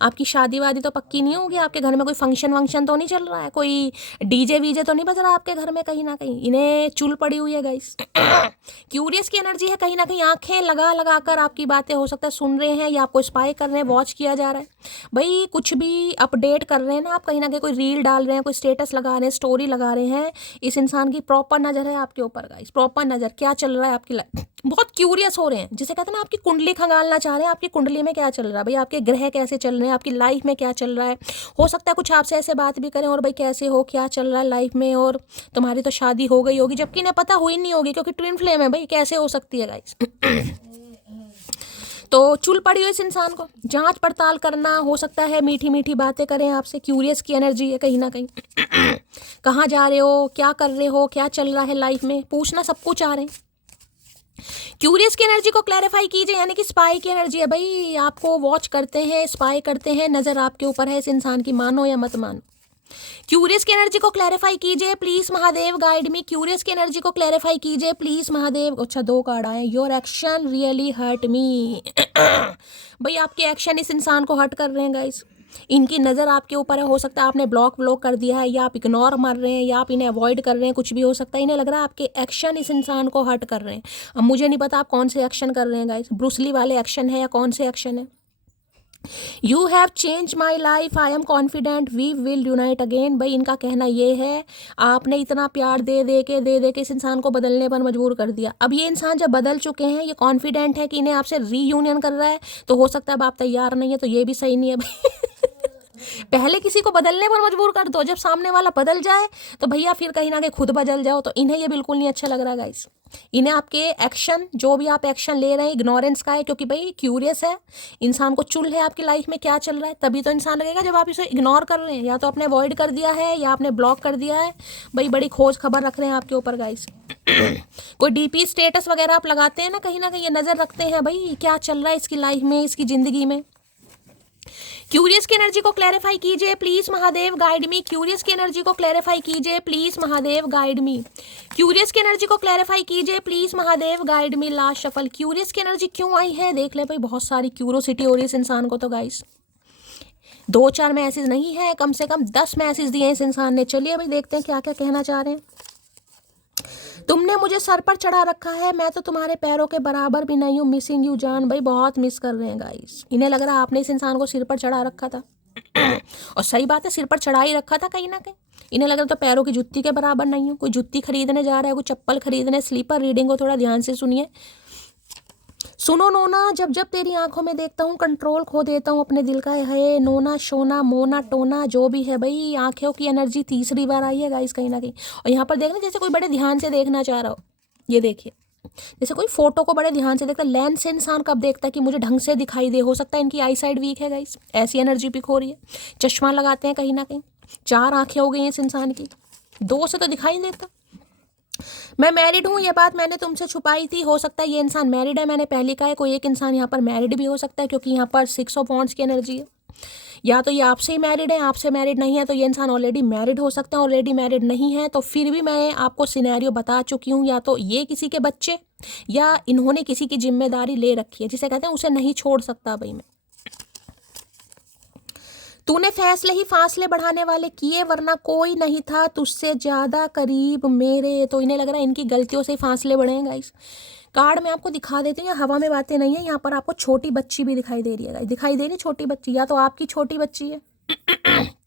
आपकी शादी वादी तो पक्की नहीं होगी, आपके घर में कोई फंक्शन वंक्शन तो नहीं चल रहा है, कोई डीजे वीजे तो नहीं बज रहा आपके घर में कहीं ना कहीं? इन्हें चुल पड़ी हुई है गाइस। क्यूरियस की एनर्जी है, कहीं ना कहीं आंखें लगा लगा कर आपकी बातें हो सकता है सुन रहे हैं, या आपको स्पाई कर रहे हैं, वॉच किया जा रहा है भाई। कुछ भी अपडेट कर रहे हैं ना आप, कहीं ना कहीं कोई रील डाल रहे हैं, कोई स्टेटस लगा रहे हैं, स्टोरी लगा रहे हैं, इस इंसान की प्रॉपर नज़र है आपके ऊपर गाइस, प्रॉपर नज़र। क्या चल रहा है आपकी लाइफ? बहुत क्यूरियस हो रहे हैं, जिसे कहते हैं ना आपकी कुंडली खंगालना चाह रहे हैं, आपकी कुंडली में क्या चल रहा है भाई, आपके ग्रह कैसे चल रहे हैं, आपकी लाइफ में क्या चल रहा है। हो सकता है कुछ आपसे ऐसे बात भी करें, और भाई कैसे हो, क्या चल रहा है लाइफ में, और तुम्हारी तो शादी हो गई होगी, जबकि इन्हें पता हुई नहीं होगी, क्योंकि ट्विन फ्लेम है भाई, कैसे हो सकती है गाइस। तो चुल पड़ी हो इस इंसान को, जांच पड़ताल करना, हो सकता है मीठी मीठी बातें करें आपसे। क्यूरियस की एनर्जी है कहीं ना कहीं। कहाँ जा रहे हो, क्या कर रहे हो, क्या चल रहा है लाइफ में, पूछना सब कुछ चाह रहे हैं। क्यूरियस की एनर्जी को क्लैरिफाई कीजिए, यानी कि स्पाई की एनर्जी है भाई, आपको वॉच करते हैं, स्पाई करते हैं, नज़र आपके ऊपर है इस इंसान की, मानो या मत मानो। क्यूरियस की एनर्जी को क्लैरिफाई कीजिए please Mahadev, guide me. Curious की एनर्जी को क्लैरिफाई कीजिए प्लीज महादेव। अच्छा, 2 कार्ड आए। Your action really hurt me. भाई आपके एक्शन इस इंसान को हर्ट कर रहे हैं गाइस, इनकी नज़र आपके ऊपर है। हो सकता है आपने ब्लॉक कर दिया है, या आप इग्नोर मार रहे हैं, या आप इन्हें अवॉइड कर रहे हैं, कुछ भी हो सकता है। इन्हें लग रहा है आपके एक्शन इस इंसान को हर्ट कर रहे हैं। अब मुझे नहीं पता आप कौन से एक्शन कर रहे हैं गाइस, ब्रूसली वाले एक्शन है या कौन से एक्शन है। You have change my life, I am confident we will unite again. भाई इनका कहना ये है, आपने इतना प्यार दे दे के इस इंसान को बदलने पर मजबूर कर दिया। अब ये इंसान जब बदल चुके हैं, ये कॉन्फिडेंट है कि इन्हें आपसे रीयूनियन कर रहा है, तो हो सकता है अब आप तैयार नहीं है, तो ये भी सही नहीं है भाई। पहले किसी को बदलने पर मजबूर कर दो, जब सामने वाला बदल जाए तो भैया फिर कहीं ना कहीं खुद बदल जाओ। तो इन्हें ये बिल्कुल नहीं अच्छा लग रहा गाइस। इन्हें आपके एक्शन, जो भी आप एक्शन ले रहे हैं, इग्नोरेंस का है, क्योंकि भाई क्यूरियस है इंसान को, चुल है आपकी लाइफ में क्या चल रहा है। तभी तो इंसान लगेगा जब आप इसे इग्नोर कर रहे हैं, या तो आपने अवॉइड कर दिया है, या आपने ब्लॉक कर दिया है। भाई बड़ी खोज खबर रख रहे हैं आपके ऊपर गाइस। कोई डीपी स्टेटस वगैरह आप लगाते हैं ना, कहीं ये नजर रखते हैं भाई क्या चल रहा है इसकी लाइफ में, इसकी जिंदगी में। क्यूरियस की एनर्जी को क्लैरिफाई कीजिए please Mahadev, guide me. Curious की एनर्जी को क्लैरिफाई कीजिए please Mahadev, guide me. Curious की एनर्जी को क्लैरिफाई कीजिए please Mahadev, guide me. Last shuffle. Curious की एनर्जी क्यों आई है देख ले भाई, बहुत सारी क्यूरोसिटी हो रही है इस इंसान को तो गाइस। 2-4 मैसेज नहीं है, कम से कम 10 मैसेज दिए इस इंसान ने। चलिए भाई देखते हैं क्या क्या कहना चाह रहे हैं। तुमने मुझे सर पर चढ़ा रखा है, मैं तो तुम्हारे पैरों के बराबर भी नहीं हूँ, मिसिंग यू जान। भाई बहुत मिस कर रहे हैं गाइस, इन्हें लग रहा है आपने इस इंसान को सिर पर चढ़ा रखा था। और सही बात है, सिर पर चढ़ा ही रखा था कहीं ना कहीं। इन्हें लग रहा तो पैरों की जुत्ती के बराबर नहीं हूँ। कोई जुत्ती खरीदने जा रहा है, कोई चप्पल खरीदने। स्लीपर रीडिंग को थोड़ा ध्यान से सुनिए। सुनो नोना, जब जब तेरी आंखों में देखता हूँ कंट्रोल खो देता हूँ अपने दिल का। है नोना शोना मोना टोना जो भी है भाई, आंखों की एनर्जी तीसरी बार आई है गाइस कहीं ना कहीं। और यहाँ पर देखना जैसे कोई बड़े ध्यान से देखना चाह रहा हो, ये देखिए जैसे कोई फोटो को बड़े ध्यान से देखता है। लेंस से इंसान कब देखता है कि मुझे ढंग से दिखाई दे। हो सकता है इनकी आई साइड वीक है गाइस, ऐसी एनर्जी पिक हो रही है। चश्मा लगाते हैं कहीं ना कहीं, 4 आंखें हो गई हैं इस इंसान की, 2 से तो दिखाई देता। मैं मैरिड हूँ, ये बात मैंने तुमसे छुपाई थी। हो सकता है ये इंसान मैरिड है, मैंने पहले कहा है। कोई एक इंसान यहाँ पर मैरिड भी हो सकता है, क्योंकि यहाँ पर 6 ऑफ वॉन्ड्स की एनर्जी है। या तो ये आपसे ही मैरिड है, आपसे मैरिड नहीं है तो ये इंसान ऑलरेडी मैरिड हो सकता है। ऑलरेडी मैरिड नहीं है तो फिर भी मैं आपको सिनेरियो बता चुकी हूँ, या तो ये किसी के बच्चे, या इन्होंने किसी की जिम्मेदारी ले रखी है, जिसे कहते हैं उसे नहीं छोड़ सकता भाई मैं। तूने फैसले ही फासले बढ़ाने वाले किए, वरना कोई नहीं था तुझसे ज्यादा करीब मेरे। तो इन्हें लग रहा है इनकी गलतियों से ही फासले बढ़े हैं गाइस। कार्ड में आपको दिखा देती हूँ, हवा में बातें नहीं है। यहाँ पर आपको छोटी बच्ची भी दिखाई दे रही है गाइस, दिखाई दे रही छोटी बच्ची, या तो आपकी छोटी बच्ची है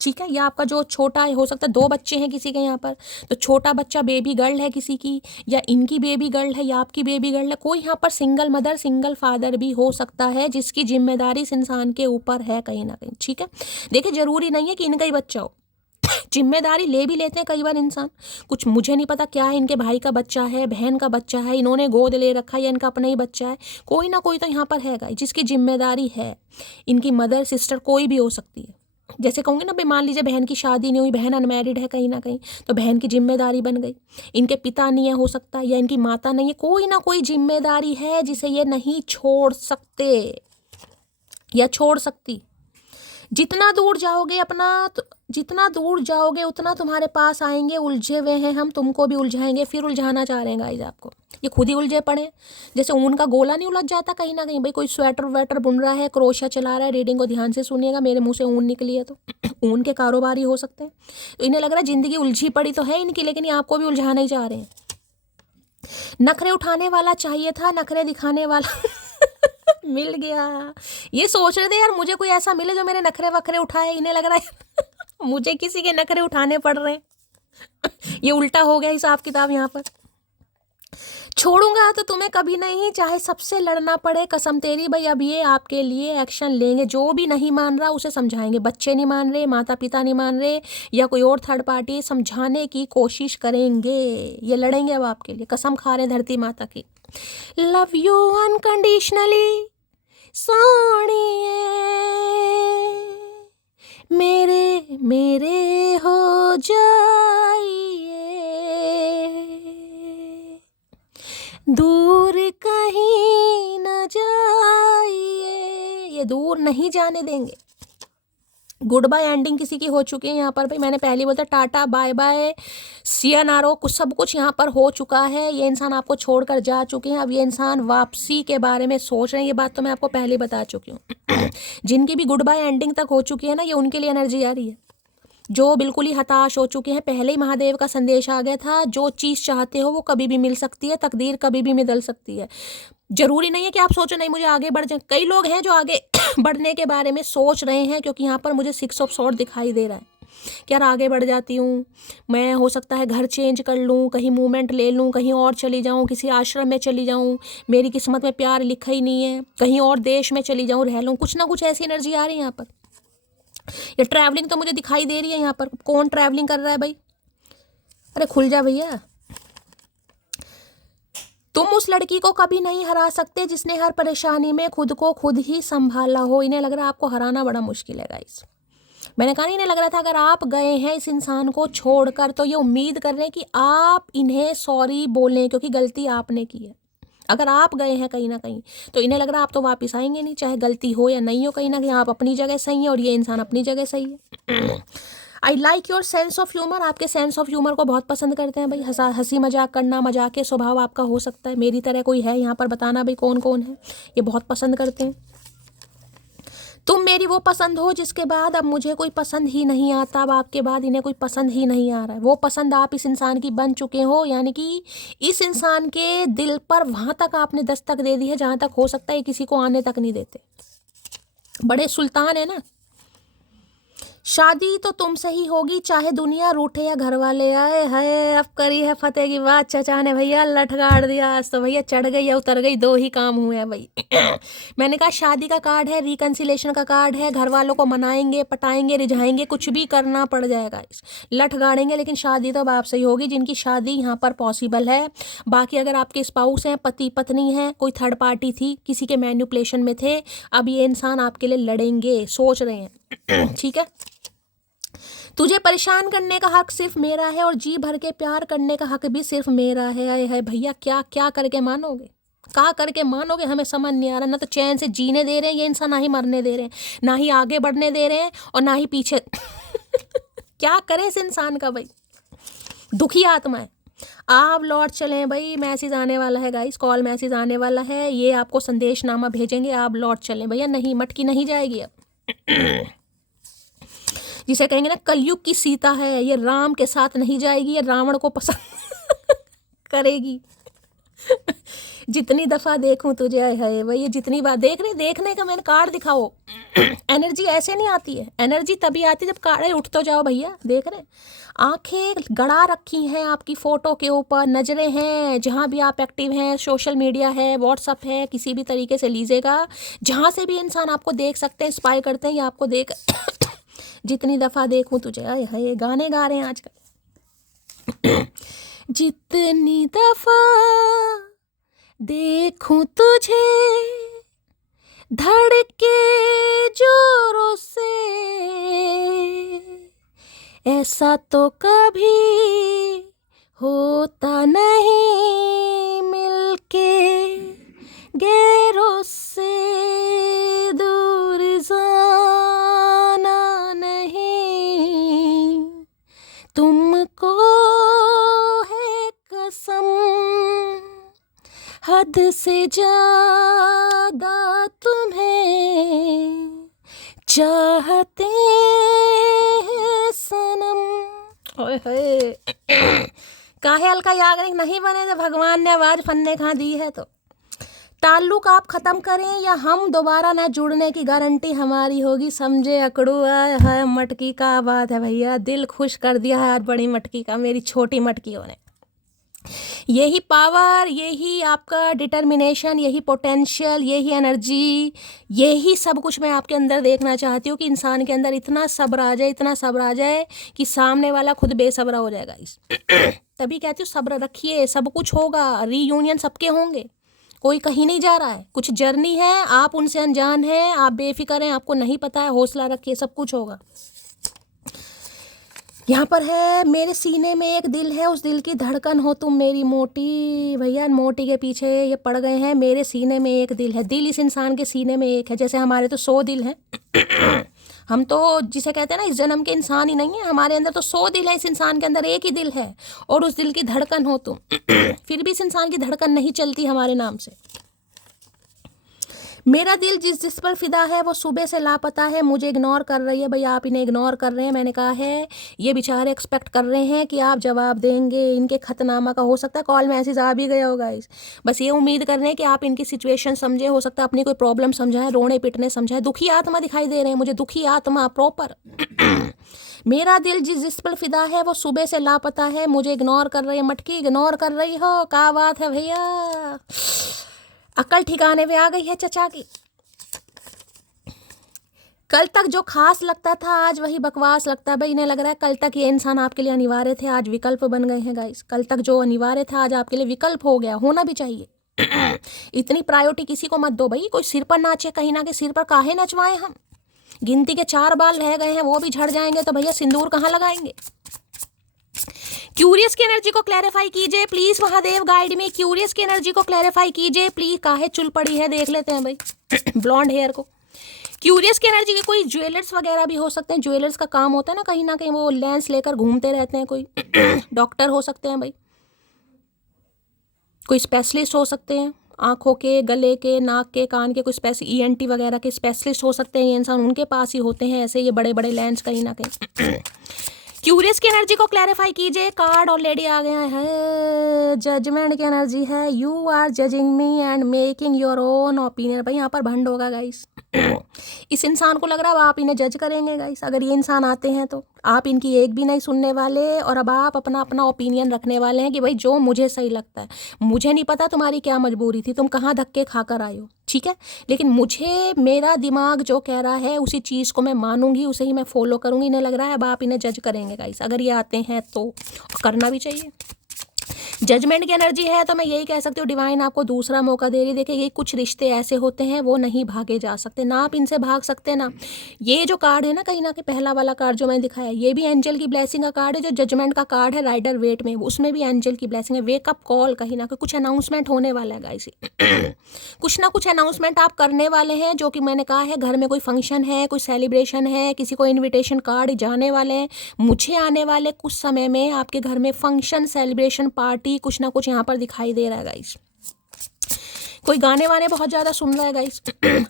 ठीक है, या आपका जो छोटा है, हो सकता है 2 बच्चे हैं किसी के यहाँ पर, तो छोटा बच्चा बेबी गर्ल है किसी की, या इनकी बेबी गर्ल है, या आपकी बेबी गर्ल है। कोई यहाँ पर सिंगल मदर सिंगल फादर भी हो सकता है, जिसकी जिम्मेदारी इस इंसान के ऊपर है कहीं ना कहीं। ठीक है, देखिए जरूरी नहीं है कि इनका ही बच्चा हो, जिम्मेदारी ले भी लेते हैं कई बार इंसान। कुछ मुझे नहीं पता क्या है, इनके भाई का बच्चा है, बहन का बच्चा है, इन्होंने गोद ले रखा है, या इनका अपना ही बच्चा है। कोई ना कोई तो यहाँ पर है जिसकी जिम्मेदारी है। इनकी मदर सिस्टर कोई भी हो सकती है। जैसे कहूँगी ना, मान लीजिए बहन की शादी नहीं हुई, बहन अनमैरिड है कहीं ना कहीं, तो बहन की जिम्मेदारी बन गई। इनके पिता नहीं है हो सकता, या इनकी माता नहीं है, कोई ना कोई जिम्मेदारी है जिसे ये नहीं छोड़ सकते। या छोड़ सकती। जितना दूर जाओगे जितना दूर जाओगे उतना तुम्हारे पास आएंगे। उलझे हुए हैं हम, तुमको भी उलझाएंगे, फिर उलझाना चाह रहे हैं गाइस आपको। ये खुद ही उलझे पड़े, जैसे ऊन का गोला नहीं उलझ जाता कहीं ना कहीं। भाई कोई स्वेटर वेटर बुन रहा है, क्रोशिया चला रहा है, रीडिंग को ध्यान से सुनिएगा, मेरे मुंह से ऊन निकली है तो ऊन के कारोबारी हो सकते हैं। तो इन्हें लग रहा है जिंदगी उलझी पड़ी तो है इनकी, लेकिन ये आपको भी उलझाना ही चाह रहे हैं। नखरे उठाने वाला चाहिए था, नखरे दिखाने वाला मिल गया। ये सोच रहे थे यार मुझे कोई ऐसा मिले जो मेरे नखरे वखरे उठाए। इन्हें लग रहा है मुझे किसी के नखरे उठाने पड़ रहे हैं। ये उल्टा हो गया हिसाब किताब यहाँ पर। छोड़ूंगा तो तुम्हें कभी नहीं, चाहे सबसे लड़ना पड़े, कसम तेरी। भाई अब ये आपके लिए एक्शन लेंगे। जो भी नहीं मान रहा उसे समझाएंगे। बच्चे नहीं मान रहे, माता पिता नहीं मान रहे, या कोई और थर्ड पार्टी, समझाने की कोशिश करेंगे। ये लड़ेंगे अब आपके लिए, कसम खा रहे हैं धरती माता की। लव यू अनकंडीशनली सोनिए, मेरे मेरे हो जाइए, दूर कहीं न जाइए। ये दूर नहीं जाने देंगे। गुड बाय एंडिंग किसी की हो चुकी है यहाँ पर। भाई मैंने पहले बोलता टाटा बाय बाय सीएनआरओ, कुछ सब कुछ यहाँ पर हो चुका है। ये इंसान आपको छोड़कर जा चुके हैं। अब ये इंसान वापसी के बारे में सोच रहे हैं। ये बात तो मैं आपको पहले बता चुकी हूँ। जिनकी भी गुड बाय एंडिंग तक हो चुकी है ना, ये उनके लिए एनर्जी आ रही है। जो बिल्कुल ही हताश हो चुके हैं, पहले ही महादेव का संदेश आ गया था, जो चीज़ चाहते हो वो कभी भी मिल सकती है, तकदीर कभी भी बदल सकती है। जरूरी नहीं है कि आप सोचो नहीं मुझे आगे बढ़ जाए। कई लोग हैं जो आगे बढ़ने के बारे में सोच रहे हैं, क्योंकि यहाँ पर मुझे 6 ऑफ स्वॉर्ड दिखाई दे रहा है कि यार आगे बढ़ जाती हूँ मैं, हो सकता है घर चेंज कर लूँ, कहीं मूवमेंट ले लूँ, कहीं और चली जाऊँ, किसी आश्रम में चली जाऊँ, मेरी किस्मत में प्यार लिखा ही नहीं है, कहीं और देश में चली जाऊँ रह लूँ। कुछ ना कुछ ऐसी एनर्जी आ रही है यहाँ पर। ये ट्रैवलिंग तो मुझे दिखाई दे रही है यहाँ पर। कौन ट्रैवलिंग कर रहा है भाई? अरे खुल जा भैया। तुम उस लड़की को कभी नहीं हरा सकते जिसने हर परेशानी में खुद को खुद ही संभाला हो। इन्हें लग रहा है आपको हराना बड़ा मुश्किल है गाइस। मैंने कहा इन्हें लग रहा था अगर आप गए हैं इस इंसान को छोड़कर तो ये उम्मीद कर रहे हैं कि आप इन्हें सॉरी बोलें, क्योंकि गलती आपने की है। अगर आप गए हैं कहीं ना कहीं तो इन्हें लग रहा है आप तो वापस आएंगे नहीं, चाहे गलती हो या नहीं हो। कहीं ना कहीं आप अपनी जगह सही है और ये इंसान अपनी जगह सही है। I like your sense of humour. आपके सेंस ऑफ ह्यूमर को बहुत पसंद करते हैं भाई। हंसी मजाक करना, मजाक के स्वभाव आपका हो सकता है। मेरी तरह कोई है यहाँ पर, बताना भाई कौन कौन है। ये बहुत पसंद करते हैं। तुम मेरी वो पसंद हो जिसके बाद अब मुझे कोई पसंद ही नहीं आता। अब आपके बाद इन्हें कोई पसंद ही नहीं आ रहा है। वो पसंद आप इस इंसान की बन चुके हो, यानी कि इस इंसान के दिल पर वहाँ तक आपने दस्तक दे दी है जहाँ तक हो सकता है किसी को आने तक नहीं देते। बड़े सुल्तान है ना। शादी तो तुमसे ही होगी चाहे दुनिया रूठे या घर वाले आए। है अब करी है फतेह की बात। चचा ने भैया लठ गाड़ दिया आज तो। भैया चढ़ गई या उतर गई, दो ही काम हुए हैं भाई। मैंने कहा शादी का कार्ड है, रिकन्सिलेशन का कार्ड है। घर वालों को मनाएंगे, पटाएंगे, रिझाएंगे, कुछ भी करना पड़ जाएगा। लठ गाड़ेंगे, लेकिन शादी तो अब आपसे ही होगी जिनकी शादी यहाँ पर पॉसिबल है। बाकी अगर आपके स्पाउस हैं, पति पत्नी हैं, कोई थर्ड पार्टी थी, किसी के मैनिपुलेशन में थे, अब ये इंसान आपके लिए लड़ेंगे, सोच रहे हैं। ठीक है। तुझे परेशान करने का हक सिर्फ मेरा है और जी भर के प्यार करने का हक भी सिर्फ मेरा है। आए है भैया, क्या क्या करके मानोगे, क्या करके मानोगे? हमें समझ नहीं आ रहा। ना तो चैन से जीने दे रहे हैं ये इंसान, ना ही मरने दे रहे हैं, ना ही आगे बढ़ने दे रहे हैं और ना ही पीछे। क्या करें इस इंसान का भाई? दुखी आत्मा है। आप लौट चलें भाई। मैसेज आने वाला है गाइस, कॉल मैसेज आने वाला है। ये आपको संदेशनामा भेजेंगे, आप लौट चलें भैया। नहीं, मटकी नहीं जाएगी अब। जिसे कहेंगे ना कलयुग की सीता है, ये राम के साथ नहीं जाएगी, ये रावण को पसंद करेगी। जितनी दफा देखूं तुझे है भाई, ये जितनी बार देखने का मैंने कार्ड दिखाओ। एनर्जी ऐसे नहीं आती है। एनर्जी तभी आती है जब कार्ड उठ तो जाओ भैया। देख रहे, आंखें गड़ा रखी हैं आपकी फोटो के ऊपर, नजरें हैं जहां भी आप एक्टिव हैं, सोशल मीडिया है, व्हाट्सअप है, किसी भी तरीके से लीजिएगा, जहां से भी इंसान आपको देख सकते हैं, स्पाई करते हैं, या आपको देख। जितनी दफा देखूं तुझे, आए हाय, गाने गा रहे हैं आजकल। जितनी दफा देखूं तुझे धड़के जोरों से, ऐसा तो कभी होता नहीं मिलके गैरों से दूर हद से ज्यादा तुम्हें चाहते हैं सनम। ओए होए काहे हल्का याग्निक नहीं बने तो भगवान ने आवाज फन्ने कहाँ दी है। तो ताल्लुक आप ख़त्म करें या हम दोबारा ना जुड़ने की गारंटी हमारी होगी। समझे अकड़ू। आए हाय मटकी का बात है भैया, दिल खुश कर दिया है आज बड़ी मटकी का, मेरी छोटी मटकियों ने। यही पावर, यही आपका डिटर्मिनेशन, यही पोटेंशियल, यही एनर्जी, यही सब कुछ मैं आपके अंदर देखना चाहती हूँ कि इंसान के अंदर इतना सब्र आ जाए, इतना सब्र आ जाए कि सामने वाला खुद बेसब्र हो जाएगा। इस तभी कहती हूँ सब्र रखिए, सब कुछ होगा, रीयूनियन सबके होंगे, कोई कहीं नहीं जा रहा है। कुछ जर्नी है, आप उनसे अनजान हैं, आप बेफिक्र हैं, आपको नहीं पता है, हौसला रखिए, सब कुछ होगा। यहाँ पर है मेरे सीने में एक दिल है, उस दिल की धड़कन हो तुम मेरी मोटी। भैया मोटी के पीछे ये पड़ गए हैं। मेरे सीने में एक दिल है, दिल इस इंसान के सीने में एक है। जैसे हमारे तो 100 दिल हैं हम तो जिसे कहते हैं ना इस जन्म के इंसान ही नहीं है, हमारे अंदर तो 100 दिल है, इस इंसान के अंदर एक ही दिल है और उस दिल की धड़कन हो तुम। फिर भी इस इंसान की धड़कन नहीं चलती हमारे नाम से। मेरा दिल जिस जिस पर फिदा है वो सुबह से लापता है, मुझे इग्नोर कर रही है। भाई आप इन्हें इग्नोर कर रहे हैं, मैंने कहा है ये बेचारे एक्सपेक्ट कर रहे हैं कि आप जवाब देंगे। इनके खतनामा का हो सकता है कॉल मैसेज आ भी गया होगा। बस ये उम्मीद कर रहे हैं कि आप इनकी सिचुएशन समझे, हो सकता है अपनी कोई प्रॉब्लम समझाएं, रोने पिटने समझाएं। दुखी आत्मा दिखाई दे रहे हैं मुझे, दुखी आत्मा प्रॉपर। मेरा दिल जिस जिस पर फिदा है वो सुबह से लापता है, मुझे इग्नोर कर रही है। मटकी इग्नोर कर रही हो, क्या बात है भैया, अकल ठिकाने पे आ गई है चचा की। कल तक जो खास लगता था आज वही बकवास लगता है। भाई इन्हें लग रहा है कल तक ये इंसान आपके लिए अनिवार्य थे, आज विकल्प बन गए हैं गाइस। कल तक जो अनिवार्य था आज आपके लिए विकल्प हो गया, होना भी चाहिए। इतनी प्रायोरिटी किसी को मत दो भाई, कोई सिर पर नाचे कहीं ना, के सिर पर काहे नचवाए हम। गिनती के 4 बाल रह गए हैं, वो भी झड़ जाएंगे तो भैया सिंदूर कहाँ लगाएंगे। क्यूरियस की एनर्जी को क्लैरिफाई कीजिए प्लीज, महादेव गाइड में। क्यूरियस की एनर्जी को क्लैरिफाई कीजिए प्लीज। काहे चुल पड़ी है देख लेते हैं भाई ब्लॉन्ड हेयर को। क्यूरियस की एनर्जी के कोई ज्वेलर्स वगैरह भी हो सकते हैं। ज्वेलर्स का काम होता है ना कहीं वो लेंस लेकर घूमते रहते हैं। कोई डॉक्टर हो सकते हैं भाई, कोई स्पेशलिस्ट हो सकते हैं, आंखों के, गले के, नाक के, कान के, कोई ENT वगैरह के स्पेशलिस्ट हो सकते हैं। ये इंसान उनके पास ही होते हैं ऐसे ये बड़े बड़े लेंस कहीं ना कहीं। क्यूरियस की एनर्जी को क्लैरिफाई कीजिए। कार्ड ऑलरेडी आ गया है, जजमेंट की एनर्जी है। You are judging me and making your own opinion. भाई यहाँ पर भंड होगा गाइस। इस इंसान को लग रहा है आप इन्हें जज करेंगे गाइस। अगर ये इंसान आते हैं तो आप इनकी एक भी नहीं सुनने वाले और अब आप अपना अपना ओपिनियन रखने वाले हैं कि भाई जो मुझे सही लगता है। मुझे नहीं पता तुम्हारी क्या मजबूरी थी, तुम कहाँ धक्के खाकर आए हो, ठीक है, लेकिन मुझे मेरा दिमाग जो कह रहा है उसी चीज़ को मैं मानूंगी, उसे ही मैं फॉलो करूंगी। इन्हें लग रहा है अब आप इन्हें जज करेंगे गाइस। अगर ये आते हैं तो करना भी चाहिए। जजमेंट की एनर्जी है तो मैं यही कह सकती हूँ डिवाइन आपको दूसरा मौका दे रही है। देखिए ये कुछ रिश्ते ऐसे होते हैं वो नहीं भागे जा सकते, ना आप इनसे भाग सकते ना। ये जो कार्ड है ना कहीं ना कहीं पहला वाला कार्ड जो मैंने दिखाया, ये भी एंजल की ब्लेसिंग का कार्ड है। जो जजमेंट का कार्ड है राइडर वेट में, उसमें भी एंजल की ब्लेसिंग है। वेकअप कॉल, कहीं ना कहीं कुछ अनाउंसमेंट होने वाला है गाइस। कुछ ना कुछ अनाउंसमेंट आप करने वाले हैं, जो कि मैंने कहा है घर में कोई फंक्शन है, कोई सेलिब्रेशन है, किसी को इन्विटेशन कार्ड जाने वाले हैं। मुझे आने वाले कुछ समय में आपके घर में फंक्शन, सेलिब्रेशन, पार्टी कुछ ना कुछ यहाँ पर दिखाई दे रहा है गाइस। कोई गाने वाने बहुत ज़्यादा सुन रहा है गाइस।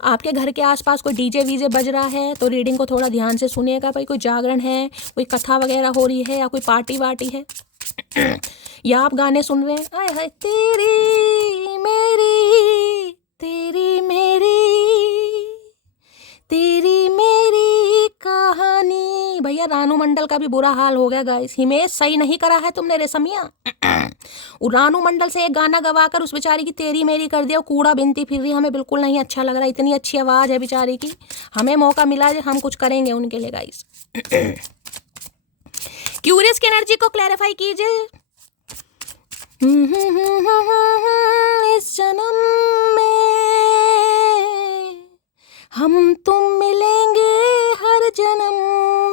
आपके घर के आसपास कोई डीजे वीजे बज रहा है तो रीडिंग को थोड़ा ध्यान से सुनिएगा भाई। कोई जागरण है, कोई कथा वगैरह हो रही है या कोई पार्टी वार्टी है या आप गाने सुन रहे हैं। आय हाय तेरी मेरी, तेरी मेरी, तेरी मेरी कहानी। भैया रानू मंडल का भी बुरा हाल हो गया गाइस। हिमेश सही नहीं करा है तुमने रेशमिया। रानू मंडल से एक गाना गवाकर उस बेचारी की तेरी मेरी कर दिया, कूड़ा बिनती फिर रही। हमें बिल्कुल नहीं अच्छा लग रहा। इतनी अच्छी आवाज है बेचारी की, हमें मौका मिला है हम कुछ करेंगे उनके लिए गाइस। क्यूरियस की एनर्जी को क्लैरिफाई कीजिए। इस जन्म में हम तुम मिलेंगे हर जन्म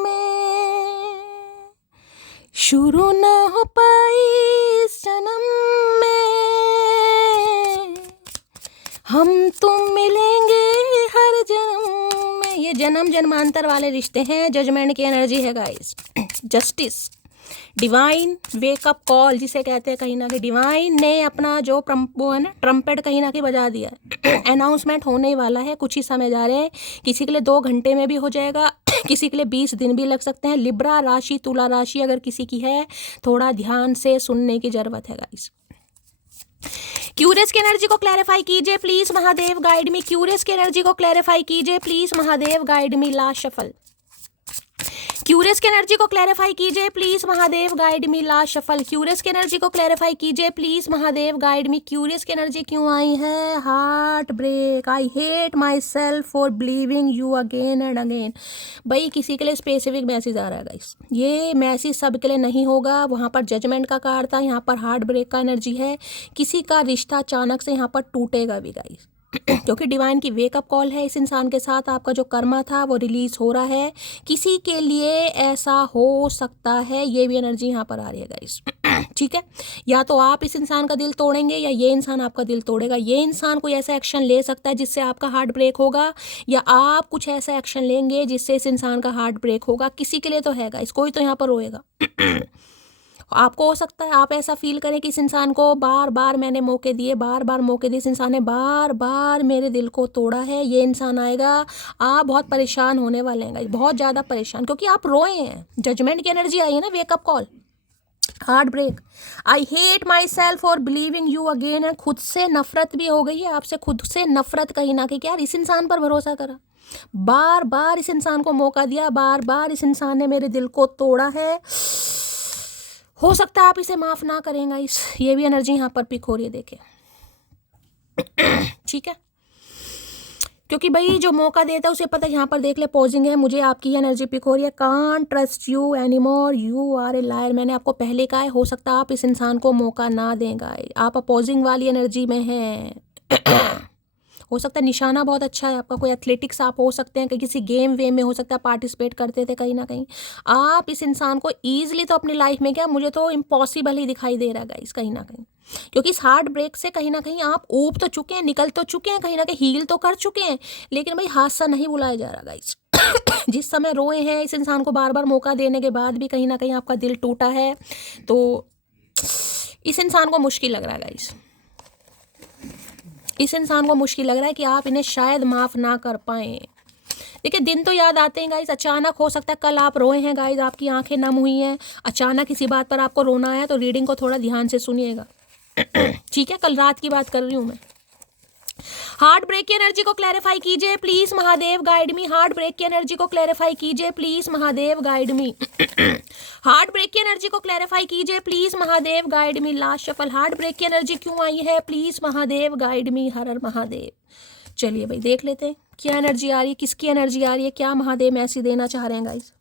में, शुरू ना हो पाई इस जन्म में, हम तुम मिलेंगे हर जन्म में। ये जन्म जन्मांतर वाले रिश्ते हैं। जजमेंट की एनर्जी है guys, justice. Divine wake up call जिसे कहते हैं, कहीं ना कहीं डिवाइन ने अपना जो वो है ना ट्रम्पेट कहीं ना कहीं बजा दिया है। अनाउंसमेंट होने वाला है, कुछ ही समय जा रहे हैं, किसी के लिए 2 घंटे में भी हो जाएगा, किसी के लिए 20 दिन भी लग सकते हैं। लिब्रा राशि, तुला राशि अगर किसी की है, थोड़ा ध्यान से सुनने की जरूरत है गाइस। क्यूरियस की एनर्जी को क्लैरिफाई कीजिए please Mahadev, guide me. Curious की एनर्जी को क्लैरिफाई कीजिए please Mahadev, guide me. Last shuffle. Curious की एनर्जी को क्लैरिफाई कीजिए please Mahadev, guide me. Last shuffle. Curious की एनर्जी को क्लैरिफाई कीजिए please Mahadev, guide me. Curious की एनर्जी क्यों आई है? Heart break. I hate myself for believing you again and again. भाई किसी के लिए स्पेसिफिक मैसेज आ रहा है गाइस, ये मैसेज सब के लिए नहीं होगा। वहाँ पर जजमेंट का कार्ड था, यहाँ पर हार्ट ब्रेक का एनर्जी है। किसी का रिश्ता अचानक से यहाँ पर टूटेगा भी गाइस, क्योंकि डिवाइन की वेकअप कॉल है। इस इंसान के साथ आपका जो कर्मा था वो रिलीज हो रहा है। किसी के लिए ऐसा हो सकता है, ये भी एनर्जी यहाँ पर आ रही है गाइस। ठीक है, या तो आप इस इंसान का दिल तोड़ेंगे या ये इंसान आपका दिल तोड़ेगा। ये इंसान कोई ऐसा एक्शन ले सकता है जिससे आपका हार्ट ब्रेक होगा, या आप कुछ ऐसा एक्शन लेंगे जिससे इस इंसान का हार्ट ब्रेक होगा। किसी के लिए तो है गाइस, कोई तो यहाँ पर रोएगा। आपको हो सकता है आप ऐसा फील करें कि इस इंसान को बार बार मैंने मौके दिए, बार बार मौके दिए, इस इंसान ने बार बार मेरे दिल को तोड़ा है। ये इंसान आएगा, आप बहुत परेशान होने वाले हैं, बहुत ज़्यादा परेशान, क्योंकि आप रोए हैं। जजमेंट की एनर्जी आई है ना, wake up call, heartbreak. I hate myself for believing you again. And खुद से नफरत भी हो गई है आपसे, खुद से नफरत कहीं ना कहीं। यार इस इंसान पर भरोसा करा, बार बार इस इंसान को मौका दिया, बार बार इस इंसान ने मेरे दिल को तोड़ा है। हो सकता है आप इसे माफ ना करेंगे इस, ये भी एनर्जी यहाँ पर पिक हो रही है, देखे। ठीक है, क्योंकि भाई जो मौका देता है उसे पता है। यहाँ पर देख ले, पॉजिंग है, मुझे आपकी एनर्जी पिक हो रही है। Can't trust you anymore, you are a liar. मैंने आपको पहले कहा है, हो सकता है आप इस इंसान को मौका ना देंगे, आप अपोजिंग वाली एनर्जी में हैं। हो सकता है निशाना बहुत अच्छा है आपका, कोई एथलेटिक्स आप हो सकते हैं, किसी गेम वेम में हो सकता है पार्टिसिपेट करते थे कहीं ना कहीं। आप इस इंसान को ईजिली तो अपनी लाइफ में, क्या मुझे तो इम्पॉसिबल ही दिखाई दे रहा है गाइस कहीं ना कहीं, क्योंकि इस हार्ट ब्रेक से कहीं ना कहीं आप ऊब तो चुके हैं, निकल तो चुके हैं, कहीं ना कहीं हील तो कर चुके हैं, लेकिन भाई हादसा नहीं बुलाया जा रहा गाइस। जिस समय रोए हैं, इस इंसान को बार बार मौका देने के बाद भी कहीं ना कहीं आपका दिल टूटा है, तो इस इंसान को मुश्किल लग रहा है गाइस। इस इंसान को मुश्किल लग रहा है कि आप इन्हें शायद माफ़ ना कर पाएँ। देखिए दिन तो याद आते हैं गाइस, अचानक हो सकता है कल आप रोए हैं गाइस, आपकी आंखें नम हुई हैं, अचानक किसी बात पर आपको रोना आया, तो रीडिंग को थोड़ा ध्यान से सुनिएगा। ठीक है, कल रात की बात कर रही हूँ मैं। हार्ट ब्रेक की एनर्जी को क्लैरिफाई कीजिए please Mahadev, guide me. Heart break की एनर्जी को क्लैरिफाई कीजिए please Mahadev, guide me. Heart break की एनर्जी को क्लैरिफाई कीजिए please Mahadev, guide me. Last shuffle. Heart break की एनर्जी क्यों आई है प्लीज महादेव, गाइड मी। हर हर महादेव। चलिए भाई देख लेते हैं क्या एनर्जी आ रही है, किसकी एनर्जी आ रही है, क्या महादेव मैसेज देना चाह रहे हैं गाइस।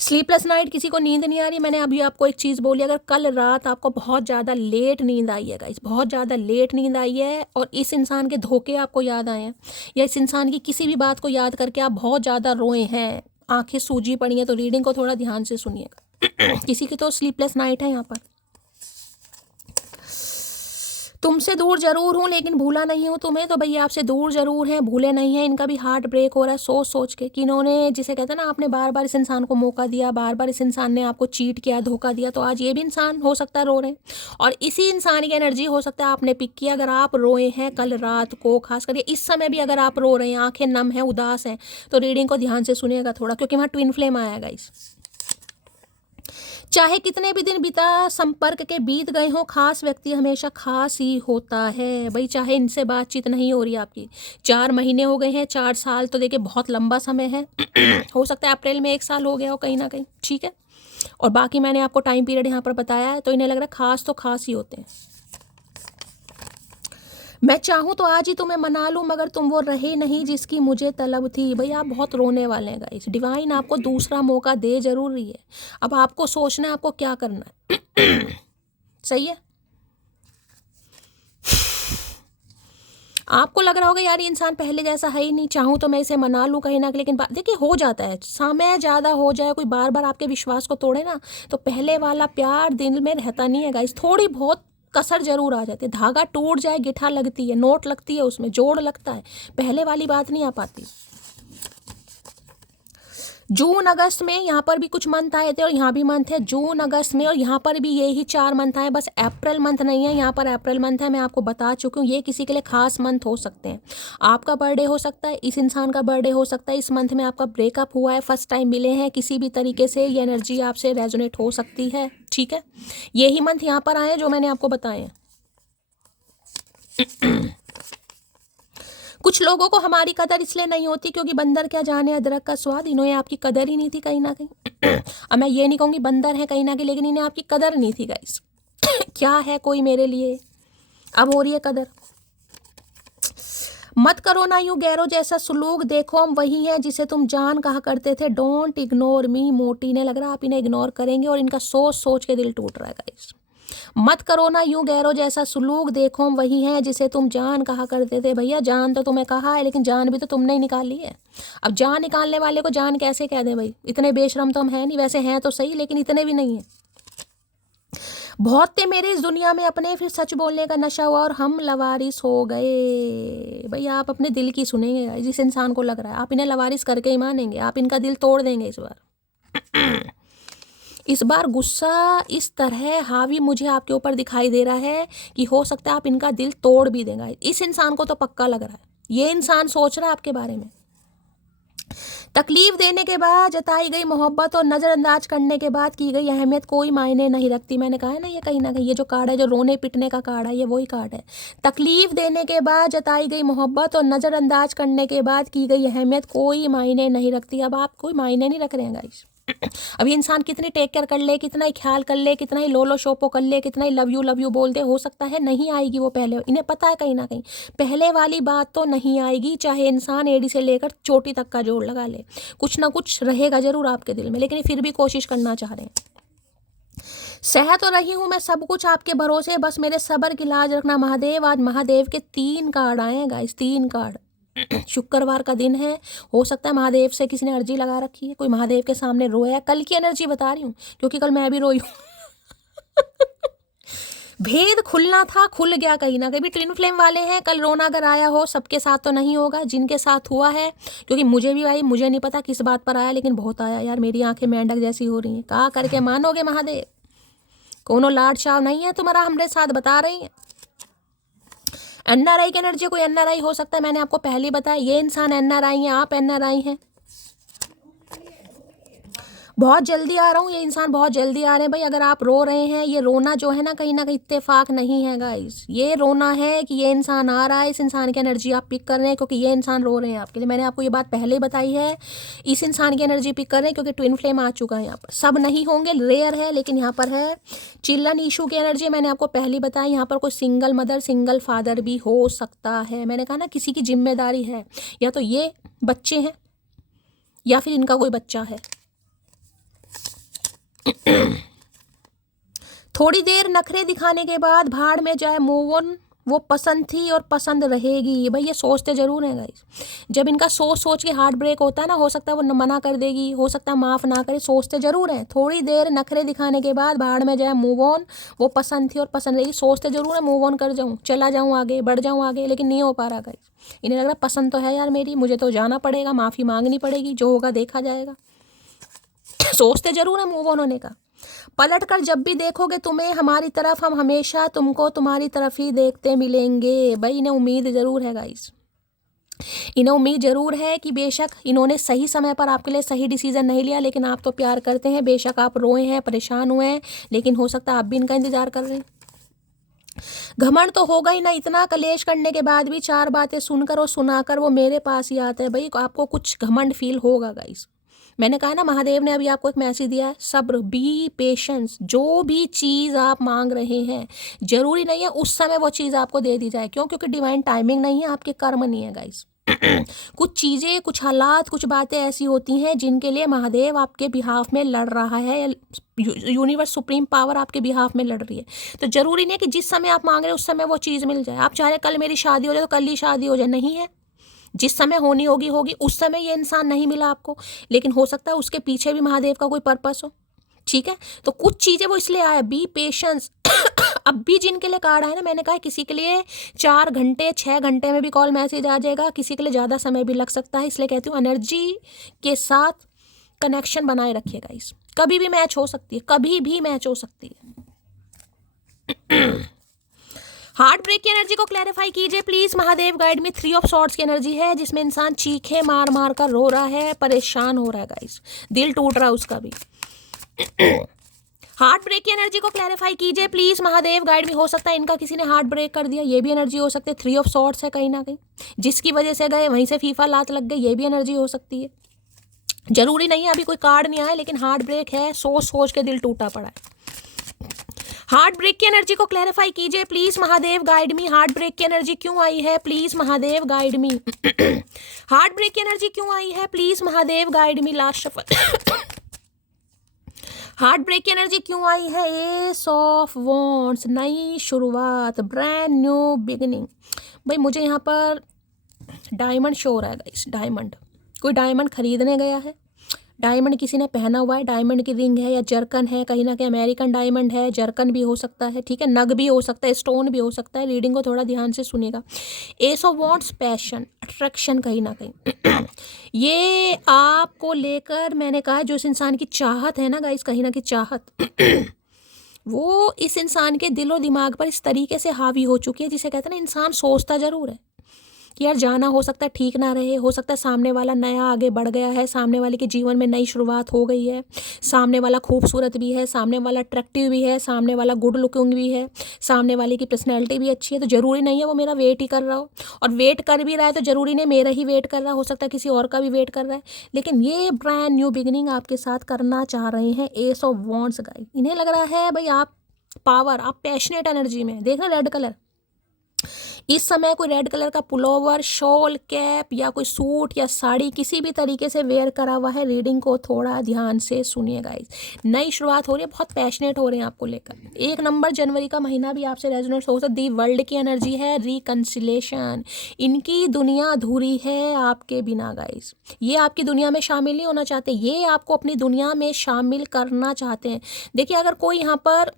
स्लीपलेस नाइट, किसी को नींद नहीं आ रही। मैंने अभी आपको एक चीज़ बोली, अगर कल रात आपको बहुत ज़्यादा लेट नींद आई है गाइस, बहुत ज़्यादा लेट नींद आई है, और इस इंसान के धोखे आपको याद आए हैं, या इस इंसान की किसी भी बात को याद करके आप बहुत ज़्यादा रोए हैं, आंखें सूजी पड़ी हैं, तो रीडिंग को थोड़ा ध्यान से सुनिएगा। किसी की तो स्लीपलेस नाइट है यहाँ पर। तुमसे दूर जरूर हूँ लेकिन भूला नहीं हूँ तुम्हें, तो भैया आपसे दूर जरूर हैं, भूले नहीं हैं। इनका भी हार्ट ब्रेक हो रहा है सोच सोच के कि इन्होंने, जिसे कहते हैं ना, आपने बार बार इस इंसान को मौका दिया, बार बार इस इंसान ने आपको चीट किया, धोखा दिया, तो आज ये भी इंसान हो सकता है रो रहे हैं, और इसी इंसान की एनर्जी हो सकता है आपने पिक किया। अगर आप रोए हैं कल रात को, खास करके इस समय भी अगर आप रो रहे हैं, आंखें नम हैं, उदास हैं, तो रीडिंग को ध्यान से सुनिएगा थोड़ा, क्योंकि वहाँ ट्विन फ्लेम आया गाइस। चाहे कितने भी दिन बिता संपर्क के बीत गए हों, खास व्यक्ति हमेशा खास ही होता है भाई। चाहे इनसे बातचीत नहीं हो रही आपकी, 4 महीने हो गए हैं, 4 साल तो देखिए बहुत लंबा समय है। हो सकता है अप्रैल में 1 साल हो गया हो कहीं ना कहीं, ठीक है। और बाकी मैंने आपको टाइम पीरियड यहाँ पर बताया है, तो इन्हें लग रहा है खास तो खास ही होते हैं। मैं चाहूँ तो आज ही तुम्हें मना लूँ, मगर तुम वो रहे नहीं जिसकी मुझे तलब थी। भाई आप बहुत रोने वाले हैं गाइस, डिवाइन आपको दूसरा मौका दे जरूर रही है। अब आपको सोचना है आपको क्या करना है। सही है, आपको लग रहा होगा यार ये इंसान पहले जैसा है ही नहीं, चाहूँ तो मैं इसे मना लूँ कहीं ना कहीं, लेकिन देखिए हो जाता है, समय ज़्यादा हो जाए, कोई बार बार आपके विश्वास को तोड़े ना, तो पहले वाला प्यार दिल में रहता नहीं है गाइस, थोड़ी बहुत कसर जरूर आ जाती है। धागा टूट जाए, गिठा लगती है, नोट लगती है, उसमें जोड़ लगता है, पहले वाली बात नहीं आ पाती। जून अगस्त में यहाँ पर भी कुछ मंथ आए थे और यहाँ भी मंथ है जून अगस्त में, और यहाँ पर भी यही 4 मंथ आए, बस अप्रैल मंथ नहीं है। यहाँ पर अप्रैल मंथ है, मैं आपको बता चुकी हूँ। ये किसी के लिए खास मंथ हो सकते हैं। आपका बर्थडे हो सकता है, इस इंसान का बर्थडे हो सकता है, इस मंथ में आपका ब्रेकअप हुआ है, फर्स्ट टाइम मिले हैं, किसी भी तरीके से ये एनर्जी आपसे रेजोनेट हो सकती है। ठीक है, यही मंथ यहाँ पर आए जो मैंने आपको बताए हैं। कुछ लोगों को हमारी कदर इसलिए नहीं होती क्योंकि बंदर क्या जाने अदरक का स्वाद, इन्हें आपकी कदर ही नहीं थी कहीं ना कहीं। अब मैं ये नहीं कहूँगी बंदर है कहीं ना कहीं, लेकिन इन्हें आपकी कदर नहीं थी गाइस। क्या है कोई मेरे लिए, अब हो रही है कदर। मत करो ना यूं गैरों जैसा सुलूक, देखो हम वही हैं जिसे तुम जान कहा करते थे। Don't ignore me. मोटी ने लग रहा आप इन्हें इग्नोर करेंगे और इनका सोच सोच के दिल टूट रहा है गाइस। मत करो ना यूं गैरों जैसा सुलूक, देखो हम वही हैं जिसे तुम जान कहा करते थे। भैया जान तो तुम्हें कहा है, लेकिन जान भी तो तुमने ही निकाली है। अब जान निकालने वाले को जान कैसे कह दें भाई, इतने बेशरम तो हम हैं नहीं। वैसे हैं तो सही, लेकिन इतने भी नहीं है। बहुत थे मेरे इस दुनिया में अपने, फिर सच बोलने का नशा हुआ और हम लवारिस हो गए। भाई आप अपने दिल की सुनेंगे, जिस इंसान को लग रहा है आप इन्हें लवारिस करके ही मानेंगे, आप इनका दिल तोड़ देंगे इस बार। इस बार गुस्सा इस तरह हावी मुझे आपके ऊपर दिखाई दे रहा है कि हो सकता है आप इनका दिल तोड़ भी देगा। इस इंसान को तो पक्का लग रहा है, ये इंसान सोच रहा है आपके बारे में। तकलीफ देने के बाद जताई गई मोहब्बत और नज़रअंदाज करने के बाद की गई अहमियत कोई मायने नहीं रखती। मैंने कहा है ना, ये कहीं ना कहीं ये जो कार्ड है, जो रोने पिटने का कार्ड है, ये वही कार्ड है। तकलीफ देने के बाद जताई गई मोहब्बत और नज़रअंदाज करने के बाद की गई अहमियत कोई मायने नहीं रखती। अब आप कोई मायने नहीं रख रहे हैं गाइस। अभी इंसान कितनी टेक केयर कर ले, कितना ही ख्याल कर ले, कितना ही लोलो शोपो कर ले, कितना ही लव यू बोल दे, हो सकता है नहीं आएगी वो पहले। इन्हें पता है कहीं ना कहीं पहले वाली बात तो नहीं आएगी, चाहे इंसान एड़ी से लेकर चोटी तक का जोड़ लगा ले, कुछ ना कुछ रहेगा जरूर आपके दिल में। लेकिन फिर भी कोशिश करना चाह रहे हैं। सह तो रही हूँ मैं सब कुछ आपके भरोसे, बस मेरे सब्र की लाज रखना महादेव। आज महादेव के 3 कार्ड आए हैं गाइस, 3 कार्ड। शुक्रवार का दिन है, हो सकता है महादेव से किसी ने अर्जी लगा रखी है, कोई महादेव के सामने रोया। कल की एनर्जी बता रही हूँ क्योंकि कल मैं भी रोई हूँ। भेद खुलना था, खुल गया कहीं ना कहीं। ट्विन फ्लेम वाले हैं, कल रोना अगर आया हो, सबके साथ तो नहीं होगा, जिनके साथ हुआ है, क्योंकि मुझे भी आई, मुझे नहीं पता किस बात पर आया, लेकिन बहुत आया यार। मेरी आंखें मेंढक जैसी हो रही हैं। कहा करके मानोगे महादेव, कोनो लाड शाव नहीं है तुम्हारा हमारे साथ, बता रही हैं। एनआरआई की एनर्जी, कोई एनआरआई हो सकता है, मैंने आपको पहले ही बताया। ये इंसान एनआरआई है, आप एनआरआई हैं। बहुत जल्दी आ रहा हूँ, ये इंसान बहुत जल्दी आ रहे हैं भाई। अगर आप रो रहे हैं, ये रोना जो है ना कहीं इत्तेफाक नहीं है गाइस। ये रोना है कि ये इंसान आ रहा है, इस इंसान की एनर्जी आप पिक कर रहे हैं क्योंकि ये इंसान रो रहे हैं आपके लिए। मैंने आपको ये बात पहले ही बताई है, इस इंसान की एनर्जी पिक कर रहे हैं क्योंकि ट्विन फ्लेम आ चुका है यहाँ पर। सब नहीं होंगे, रेयर है, लेकिन यहाँ पर है। चिल्ड्रन इशू की एनर्जी मैंने आपको पहले बताई। यहाँ पर कोई सिंगल मदर, सिंगल फादर भी हो सकता है। मैंने कहा ना, किसी की जिम्मेदारी है, या तो ये बच्चे हैं या फिर इनका कोई बच्चा है। थोड़ी देर नखरे दिखाने के बाद भाड़ में जाए, मूव ऑन। वो पसंद थी और पसंद रहेगी। भाई ये सोचते जरूर हैं गाइस। जब इनका सोच सोच के हार्ट ब्रेक होता है ना, हो सकता है वो मना कर देगी, हो सकता है माफ़ ना करे, सोचते जरूर हैं। थोड़ी देर नखरे दिखाने के बाद भाड़ में जाए, मूव ऑन। वो पसंद थी और पसंद रहेगी, सोचते जरूर है मूव ऑन कर जाऊँ, चला जाऊँ आगे, बढ़ जाऊँ आगे, लेकिन नहीं हो पा रहा गाइस। इन्हें लग रहा पसंद तो है यार मेरी, मुझे तो जाना पड़ेगा, माफ़ी मांगनी पड़ेगी, जो होगा देखा जाएगा। सोचते जरूर है मूव ऑन होने का। पलट कर जब भी देखोगे तुम्हें हमारी तरफ, हम हमेशा तुमको तुम्हारी तरफ ही देखते मिलेंगे। भाई इन्हें उम्मीद ज़रूर है गाइस, इन्हें उम्मीद ज़रूर है कि बेशक इन्होंने सही समय पर आपके लिए सही डिसीजन नहीं लिया, लेकिन आप तो प्यार करते हैं। बेशक आप रोए हैं, परेशान हुए हैं, लेकिन हो सकता है आप भी इनका इंतजार कर रहे हैं। घमंड तो होगा ही ना, इतना कलेश करने के बाद भी 4 बातें सुनकर और सुनाकर वो मेरे पास ही आता है। भाई आपको कुछ घमंड फील होगा गाइस। मैंने कहा ना, महादेव ने अभी आपको एक मैसेज दिया है, सब्र, बी पेशेंस। जो भी चीज़ आप मांग रहे हैं, जरूरी नहीं है उस समय वो चीज़ आपको दे दी जाए। क्यों? क्योंकि डिवाइन टाइमिंग नहीं है, आपके कर्म नहीं है गाइस। कुछ चीज़ें, कुछ हालात, कुछ बातें ऐसी होती हैं जिनके लिए महादेव आपके बिहाफ में लड़ रहा है, यूनिवर्स सुप्रीम पावर आपके बिहाफ में लड़ रही है। तो जरूरी नहीं है कि जिस समय आप मांग रहे हैं उस समय वो चीज़ मिल जाए। आप चाह रहे कल मेरी शादी हो जाए तो कल ही शादी हो जाए, नहीं है। जिस समय होनी होगी होगी, उस समय ये इंसान नहीं मिला आपको, लेकिन हो सकता है उसके पीछे भी महादेव का कोई पर्पस हो। ठीक है, तो कुछ चीज़ें वो इसलिए आया, बी पेशेंस। अब भी जिनके लिए कार्ड है ना, मैंने कहा किसी के लिए 4 घंटे 6 घंटे में भी कॉल मैसेज आ जाएगा, किसी के लिए ज़्यादा समय भी लग सकता है। इसलिए कहती हूँ एनर्जी के साथ कनेक्शन बनाए रखिए गाइस, कभी भी मैच हो सकती है, कभी भी मैच हो सकती है। हार्ट ब्रेक की एनर्जी को क्लैरिफाई कीजिए प्लीज महादेव गाइड में। 3 ऑफ सॉर्ड्स की एनर्जी है जिसमें इंसान चीखे मार मार कर रो रहा है, परेशान हो रहा है गाइस, दिल टूट रहा है उसका भी। हार्ट ब्रेक की एनर्जी को क्लैरिफाई कीजिए प्लीज महादेव गाइड में। हो सकता है इनका किसी ने हार्ट ब्रेक कर दिया, ये भी एनर्जी हो सकती है। 3 ऑफ सॉर्ड्स है कहीं ना कहीं, जिसकी वजह से गए वहीं से फीफा लात लग गई, ये भी एनर्जी हो सकती है। जरूरी नहीं है, अभी कोई कार्ड नहीं आया, लेकिन हार्ट ब्रेक है, सोच सोच के दिल टूटा पड़ा है। हार्ट ब्रेक की एनर्जी को क्लैरिफाई कीजिए please Mahadev guide me. Heart break की एनर्जी क्यों आई है please Mahadev guide me. Heart break की एनर्जी क्यों आई है please Mahadev guide me. Last shuffle. Heart break की एनर्जी क्यों आई है। एस ऑफ वॉन्ड्स, नई शुरुआत, ब्रांड न्यू बिगिनिंग। भाई मुझे यहाँ पर डायमंड शो हो रहा है गाइस, डायमंड, कोई डायमंड खरीदने गया है, डायमंड किसी ने पहना हुआ है, डायमंड की रिंग है या जर्कन है, कहीं ना कहीं अमेरिकन डायमंड है, जर्कन भी हो सकता है, ठीक है, नग भी हो सकता है, स्टोन भी हो सकता है। रीडिंग को थोड़ा ध्यान से सुनिएगा। S of wands, passion, attraction, कहीं ना कहीं ये आपको लेकर मैंने कहा, जो इस इंसान की चाहत है ना गाइस, कहीं ना कहीं चाहत वो इस इंसान के दिल और दिमाग पर इस तरीके से हावी हो चुकी है, जिसे कहते हैं ना, इंसान सोचता जरूर है कि यार जाना हो सकता है ठीक ना रहे, हो सकता है सामने वाला नया आगे बढ़ गया है, सामने वाले के जीवन में नई शुरुआत हो गई है, सामने वाला खूबसूरत भी है, सामने वाला अट्रैक्टिव भी है, सामने वाला गुड लुकिंग भी है, सामने वाले की पर्सनैलिटी भी अच्छी है। तो ज़रूरी नहीं है वो मेरा वेट ही कर रहा हो, और वेट कर भी रहा है तो ज़रूरी नहीं मेरा ही वेट कर रहा हो सकता है किसी और का भी वेट कर रहा है, लेकिन ये ब्रांड न्यू बिगिनिंग आपके साथ करना चाह रहे हैं। एस ऑफ वॉन्ड्स गाइस, इन्हें लग रहा है भाई आप पावर, आप पैशनेट एनर्जी में। देख रहे रेड कलर, इस समय कोई रेड कलर का पुलोवर, शॉल, कैप या कोई सूट या साड़ी किसी भी तरीके से वेयर करा हुआ है। रीडिंग को थोड़ा ध्यान से सुनिए गाइस, नई शुरुआत हो रही है, बहुत पैशनेट हो रहे हैं आपको लेकर। 1 नंबर जनवरी का महीना भी आपसे रेजोनेट हो सकता है। दी वर्ल्ड की एनर्जी है, रिकंसिलेशन, इनकी दुनिया अधूरी है आपके बिना गाइस, ये आपकी दुनिया में शामिल नहीं होना चाहते, ये आपको अपनी दुनिया में शामिल करना चाहते हैं। देखिए अगर कोई यहाँ पर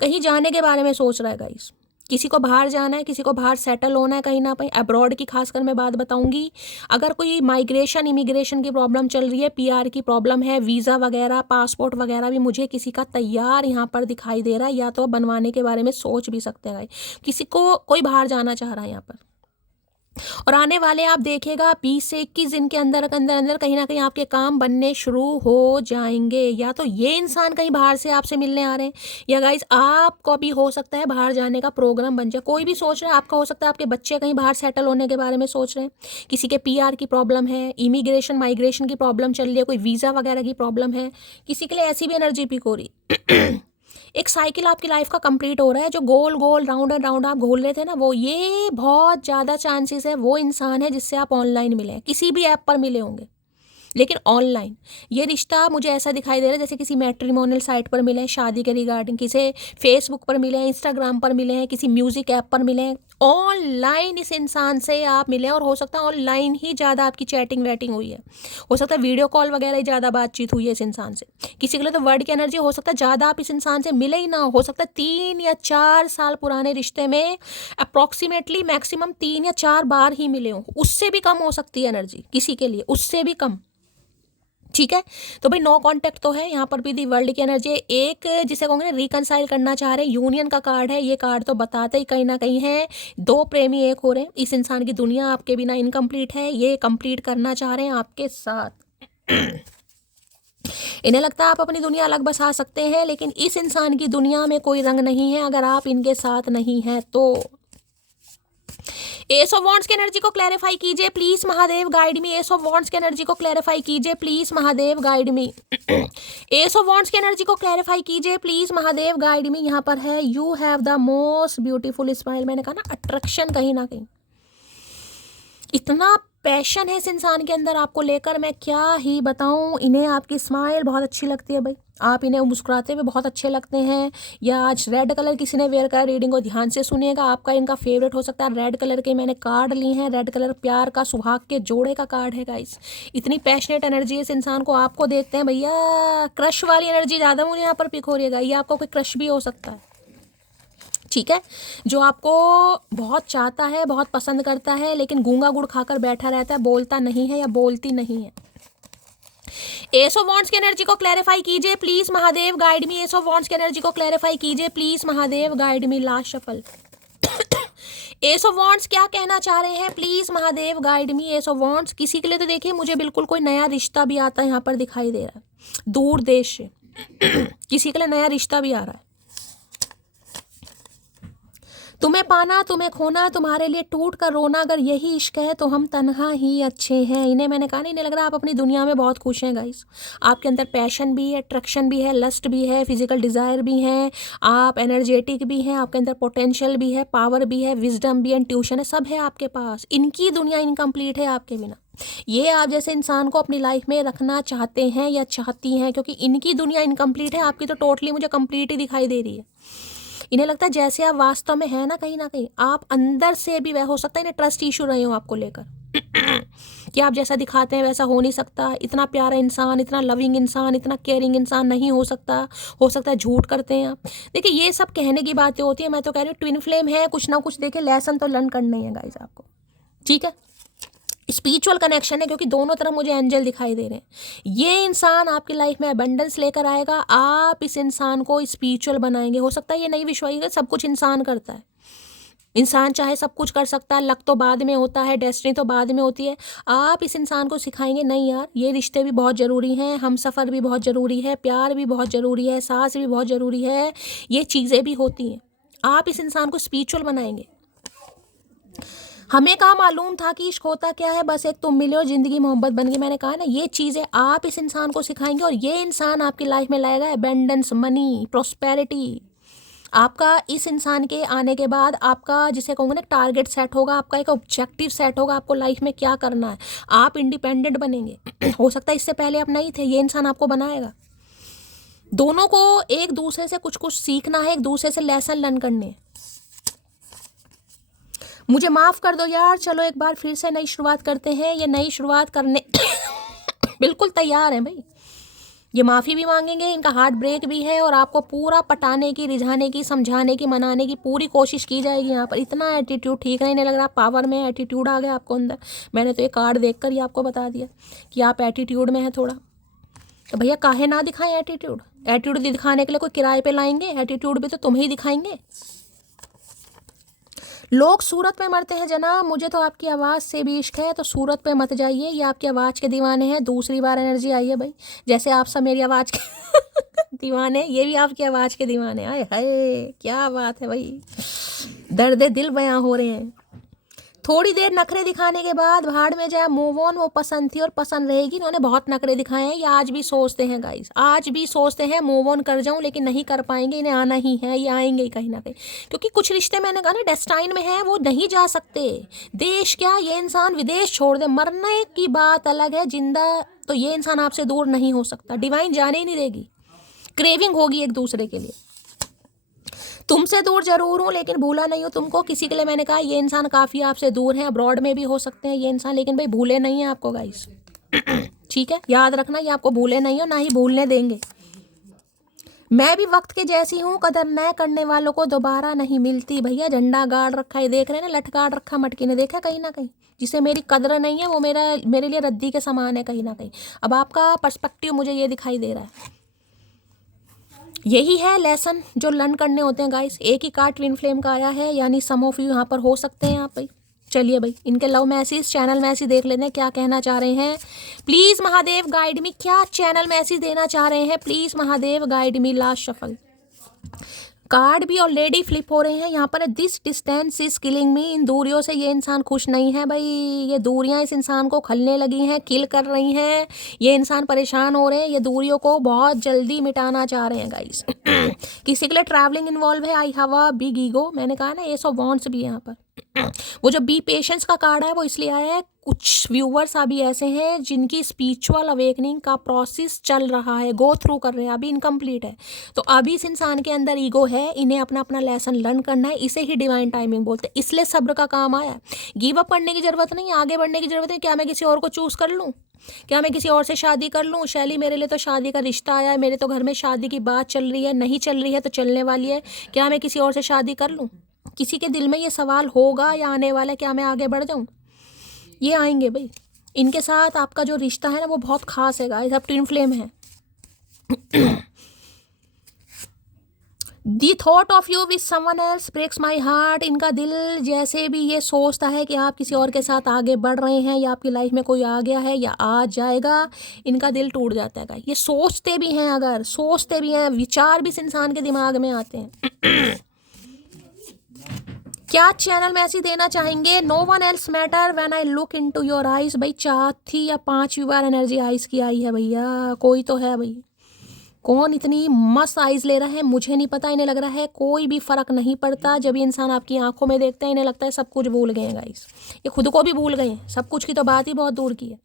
कहीं जाने के बारे में सोच रहा है गाइस, किसी को बाहर जाना है, किसी को बाहर सेटल होना है, कहीं ना कहीं अब्रॉड की खासकर मैं बात बताऊंगी। अगर कोई माइग्रेशन, इमिग्रेशन की प्रॉब्लम चल रही है, पीआर की प्रॉब्लम है, वीज़ा वगैरह, पासपोर्ट वगैरह भी मुझे किसी का तैयार यहाँ पर दिखाई दे रहा है, या तो बनवाने के बारे में सोच भी सकते हैं। किसी को कोई बाहर जाना चाह रहा है यहाँ पर, और आने वाले आप देखेगा 20 से 21 दिन के अंदर कहीं ना कहीं आपके काम बनने शुरू हो जाएंगे। या तो ये इंसान कहीं बाहर से आपसे मिलने आ रहे हैं, या गाइज आपको भी हो सकता है बाहर जाने का प्रोग्राम बन जाए। कोई भी सोच रहा है, आपका हो सकता है आपके बच्चे कहीं बाहर सेटल होने के बारे में सोच रहे हैं, किसी के पीआर की प्रॉब्लम है, इमिग्रेशन माइग्रेशन की प्रॉब्लम चल रही है, कोई वीज़ा वगैरह की प्रॉब्लम है, किसी के लिए ऐसी भी एनर्जी पिक हो रही। एक साइकिल आपकी लाइफ का कंप्लीट हो रहा है, जो गोल गोल राउंड एंड राउंड आप घूम रहे थे ना, वो ये बहुत ज़्यादा चांसेस है वो इंसान है जिससे आप ऑनलाइन मिले हैं, किसी भी ऐप पर मिले होंगे, लेकिन ऑनलाइन ये रिश्ता मुझे ऐसा दिखाई दे रहा है जैसे किसी मैट्रिमोनियल साइट पर मिले हैं शादी के रिगार्डिंग, किसी फेसबुक पर मिले हैं, इंस्टाग्राम पर मिले हैं, किसी म्यूजिक ऐप पर मिले हैं, ऑनलाइन इस इंसान से आप मिले हैं। और हो सकता है ऑनलाइन ही ज़्यादा आपकी चैटिंग वैटिंग हुई है, हो सकता है वीडियो कॉल वगैरह ही ज़्यादा बातचीत हुई है इस इंसान से। किसी के लिए तो वर्ड की एनर्जी, हो सकता है ज़्यादा आप इस इंसान से मिले ही ना हो सकता है 3 या 4 साल पुराने रिश्ते में अप्रॉक्सीमेटली मैक्सिमम 3 या 4 बार ही मिले हो, उससे भी कम हो सकती है एनर्जी किसी के लिए, उससे भी कम, ठीक है। तो भाई नो कांटेक्ट तो है यहाँ पर भी। दी वर्ल्ड की एनर्जी एक जिसे कहोगे रिकनसाइल करना चाह रहे हैं, यूनियन का कार्ड है ये कार्ड, तो बताते ही कहीं ना कहीं है 2 प्रेमी एक हो रहे हैं। इस इंसान की दुनिया आपके बिना इनकम्प्लीट है, ये कंप्लीट करना चाह रहे हैं आपके साथ। इन्हें लगता है आप अपनी दुनिया अलग बसा सकते हैं, लेकिन इस इंसान की दुनिया में कोई रंग नहीं है अगर आप इनके साथ नहीं हैं तो। एस ऑफ वॉन्ड्स की एनर्जी को क्लैरिफाई कीजिए please Mahadev guide me. S of wands की एनर्जी को क्लैरिफाई कीजिए please Mahadev guide me. S of wands की एनर्जी को क्लैरिफाई कीजिए प्लीज महादेव गाइड मी। यहाँ पर है you have the most beautiful smile. मैंने कहा ना अट्रैक्शन, कहीं ना कहीं इतना पैशन है इस इंसान के अंदर आपको लेकर, मैं क्या ही बताऊं। इन्हें आपकी स्माइल बहुत अच्छी लगती है भाई, आप इन्हें मुस्कुराते हुए बहुत अच्छे लगते हैं। या आज रेड कलर किसी ने वेयर करा, रीडिंग को ध्यान से सुनिएगा, आपका इनका फेवरेट हो सकता है। रेड कलर के मैंने कार्ड लिए हैं, रेड कलर प्यार का, सुहाग के जोड़े का कार्ड है गाइस। इतनी पैशनेट एनर्जी है इस इंसान को, आपको देखते हैं भैया क्रश वाली एनर्जी ज़्यादा मुझे यहाँ पर पिक हो रही है। ये आपको कोई क्रश भी हो सकता है, ठीक है, जो आपको बहुत चाहता है, बहुत पसंद करता है, लेकिन गूंगा गुड़ खाकर बैठा रहता है, बोलता नहीं है या बोलती नहीं है। एस ऑफ वॉन्ड्स की एनर्जी को क्लैरिफाई कीजिए please Mahadev, guide me. S of wands की एनर्जी को क्लैरिफाई कीजिए please Mahadev, guide me. Last shuffle. S of wands क्या कहना चाह रहे हैं please Mahadev, guide me. S of wands किसी के लिए तो देखिए मुझे बिल्कुल कोई नया रिश्ता भी आता है यहाँ पर दिखाई दे रहा है, दूर देश से किसी के लिए नया रिश्ता भी आ रहा है। तुम्हें पाना तुम्हें खोना, तुम्हारे लिए टूट कर रोना, अगर यही इश्क है तो हम तन्हा ही अच्छे हैं। इन्हें मैंने कहा नहीं लग रहा आप अपनी दुनिया में बहुत खुश हैं गाइस। आपके अंदर पैशन भी है, अट्रैक्शन भी है, लस्ट भी है, फिजिकल डिज़ायर भी है, आप एनर्जेटिक भी हैं, आपके अंदर पोटेंशियल भी है, पावर भी है, विजडम भी है, ट्यूशन है, सब है आपके पास। इनकी दुनिया इनकम्प्लीट है आपके बिना। ये आप जैसे इंसान को अपनी लाइफ में रखना चाहते हैं या चाहती हैं, क्योंकि इनकी दुनिया इनकम्प्लीट है, आपकी तो टोटली मुझे कंप्लीट ही दिखाई दे रही है। इन्हें लगता है जैसे आप वास्तव में है ना कहीं ना कहीं आप अंदर से भी वह हो सकता है इन्हें ट्रस्ट इशू रहे हो आपको लेकर कि आप जैसा दिखाते हैं वैसा हो नहीं सकता, इतना प्यारा इंसान, इतना लविंग इंसान, इतना केयरिंग इंसान नहीं हो सकता है झूठ करते हैं आप। देखिए ये सब कहने की बातें होती है, मैं तो कह रही हूँ ट्विन फ्लेम है, कुछ ना कुछ देखिए लेसन तो लर्न करना ही है गाइस आपको, ठीक है। स्पिरिचुअल कनेक्शन है क्योंकि दोनों तरफ मुझे एंजल दिखाई दे रहे हैं। ये इंसान आपकी लाइफ में अबंडेंस लेकर आएगा, आप इस इंसान को स्पिरिचुअल बनाएंगे। हो सकता है ये नहीं विश्वास सब कुछ इंसान करता है, इंसान चाहे सब कुछ कर सकता है, लक तो बाद में होता है, डेस्टिनी तो बाद में होती है। आप इस इंसान को सिखाएंगे नहीं यार ये रिश्ते भी बहुत ज़रूरी हैं, हम सफ़र भी बहुत ज़रूरी है, प्यार भी बहुत ज़रूरी है, सास भी बहुत ज़रूरी है, ये चीज़ें भी होती हैं। आप इस इंसान को स्पिरिचुअल बनाएंगे। हमें कहाँ मालूम था कि इश्क होता क्या है, बस एक तुम मिले और ज़िंदगी मोहब्बत बन गई। मैंने कहा ना ये चीज़ें आप इस इंसान को सिखाएंगे और ये इंसान आपकी लाइफ में लाएगा एबेंडेंस, मनी, प्रॉस्पेरिटी। आपका इस इंसान के आने के बाद आपका जिसे कहूँगा ना टारगेट सेट होगा, आपका एक ऑब्जेक्टिव सेट होगा, आपको लाइफ में क्या करना है, आप इंडिपेंडेंट बनेंगे। हो सकता है इससे पहले आप नहीं थे, ये इंसान आपको बनाएगा। दोनों को एक दूसरे से कुछ कुछ सीखना है, एक दूसरे से लेसन लर्न करने हैं। मुझे माफ़ कर दो यार, चलो एक बार फिर से नई शुरुआत करते हैं। ये नई शुरुआत करने बिल्कुल तैयार हैं भाई, ये माफ़ी भी मांगेंगे, इनका हार्ट ब्रेक भी है और आपको पूरा पटाने की, रिझाने की, समझाने की, मनाने की पूरी कोशिश की जाएगी। यहाँ पर इतना एटीट्यूड ठीक नहीं लग रहा, पावर में एटीट्यूड आ गया आपको अंदर। मैंने तो ये कार्ड देखकर ही आपको बता दिया कि आप एटीट्यूड में हैं थोड़ा, तो भैया काहे ना दिखाएं एटीट्यूड। एटीट्यूड दिखाने के लिए कोई किराए पे लाएंगे, एटीट्यूड भी तो तुम ही दिखाएंगे। लोग सूरत में मरते हैं जनाब, मुझे तो आपकी आवाज़ से भी इश्क है, तो सूरत पे मत जाइए, ये आपकी आवाज़ के दीवाने हैं। दूसरी बार एनर्जी आई है भाई, जैसे आप सब मेरी आवाज़ के दीवाने, ये भी आपकी आवाज़ के दीवाने। आए हाय क्या बात है भाई, दर्द दिल बयां हो रहे हैं। थोड़ी देर नखरे दिखाने के बाद भाड़ में जाए, मूव ऑन। वो पसंद थी और पसंद रहेगी, इन्होंने बहुत नखरे दिखाए हैं, ये आज भी सोचते हैं गाइस, आज भी सोचते हैं मूव ऑन कर जाऊं, लेकिन नहीं कर पाएंगे, इन्हें आना ही है, ये आएंगे ही कहीं ना कहीं, क्योंकि कुछ रिश्ते मैंने कहा ना डेस्टाइन में है, वो नहीं जा सकते। देश क्या, ये इंसान विदेश छोड़ दे, मरने की बात अलग है, जिंदा तो ये इंसान आपसे दूर नहीं हो सकता, डिवाइन जाने ही नहीं देगी, क्रेविंग होगी एक दूसरे के लिए। तुमसे दूर जरूर हूँ लेकिन भूला नहीं हूँ तुमको। किसी के लिए मैंने कहा ये इंसान काफ़ी आपसे दूर है, अब्रॉड में भी हो सकते हैं ये इंसान, लेकिन भाई भूले नहीं है आपको गाइस, ठीक है, याद रखना ये आपको भूले नहीं हो, ना ही भूलने देंगे। मैं भी वक्त के जैसी हूँ, कदर न करने वालों को दोबारा नहीं मिलती। भैया झंडा गाड़ रखा है, देख रहे हैं ना, लटकाड़ रखा मटकी ने, देखा कहीं ना कहीं, जिसे मेरी कदर नहीं है वो मेरे लिए रद्दी के समान है कहीं ना कहीं। अब आपका पर्सपेक्टिव मुझे ये दिखाई दे रहा है, यही है लेसन जो लर्न करने होते हैं गाइस। एक ही कार्ड ट्विन फ्लेम का आया है, यानी सम ऑफ यू यहाँ पर हो सकते हैं आप भाई। चलिए भाई इनके लव मैसेज, चैनल मैसेज देख लेते हैं क्या कहना चाह रहे हैं। प्लीज़ महादेव गाइड मी, क्या चैनल मैसेज देना चाह रहे हैं, please Mahadev guide me. Last shuffle card भी ऑलरेडी फ्लिप हो रहे हैं यहाँ पर। This distance is killing me, इन दूरियों से ये इंसान खुश नहीं है भाई, ये दूरियां इस इंसान को खलने लगी हैं, किल कर रही हैं, ये इंसान परेशान हो रहे हैं, ये दूरियों को बहुत जल्दी मिटाना चाह रहे हैं गाइस। किसी के लिए ट्रैवलिंग इन्वॉल्व है, I have a big ego, मैंने कहा ना एस ऑफ वॉन्ड्स भी यहाँ पर। वो जो बी पेशेंस का कार्ड है वो इसलिए आया है, कुछ व्यूवर्स अभी ऐसे हैं जिनकी स्पिरिचुअल अवेकनिंग का प्रोसेस चल रहा है, गो थ्रू कर रहे हैं, अभी इनकम्प्लीट है, तो अभी इस इंसान के अंदर ईगो है, इन्हें अपना अपना लेसन लर्न करना है, इसे ही डिवाइन टाइमिंग बोलते हैं, इसलिए सब्र का काम आया। गिव अप करने की जरूरत नहीं, आगे बढ़ने की जरूरत है। क्या मैं किसी और को चूज कर लूँ, क्या मैं किसी और से शादी कर लूँ? शैली मेरे लिए तो शादी का रिश्ता आया है, मेरे तो घर में शादी की बात चल रही है, नहीं चल रही है तो चलने वाली है, क्या मैं किसी और से शादी कर लूँ? किसी के दिल में ये सवाल होगा या आने वाला है, क्या मैं आगे बढ़ जाऊँ? ये आएंगे भाई, इनके साथ आपका जो रिश्ता है ना वो बहुत खास है गाइस, आप ट्विन फ्लेम है। The thought of you with someone else breaks my heart. इनका दिल जैसे भी ये सोचता है कि आप किसी और के साथ आगे बढ़ रहे हैं या आपकी लाइफ में कोई आ गया है या आ जाएगा, इनका दिल टूट जाता है गाइस। ये सोचते भी हैं, अगर सोचते भी हैं, विचार भी इस इंसान के दिमाग में आते हैं। क्या चैनल मैसेज देना चाहेंगे? No one else matter when I look into your eyes. भाई चौथी या पांचवी बार एनर्जी आइज की आई है भैया, कोई तो है भाई। कौन इतनी मस्त आइज ले रहा है मुझे नहीं पता, इन्हें लग रहा है कोई भी फर्क नहीं पड़ता। जब ये इंसान आपकी आंखों में देखते हैं इन्हें लगता है सब कुछ भूल गए हैं गाइस, ये खुद को भी भूल गए हैं, सब कुछ की तो बात ही बहुत दूर की है।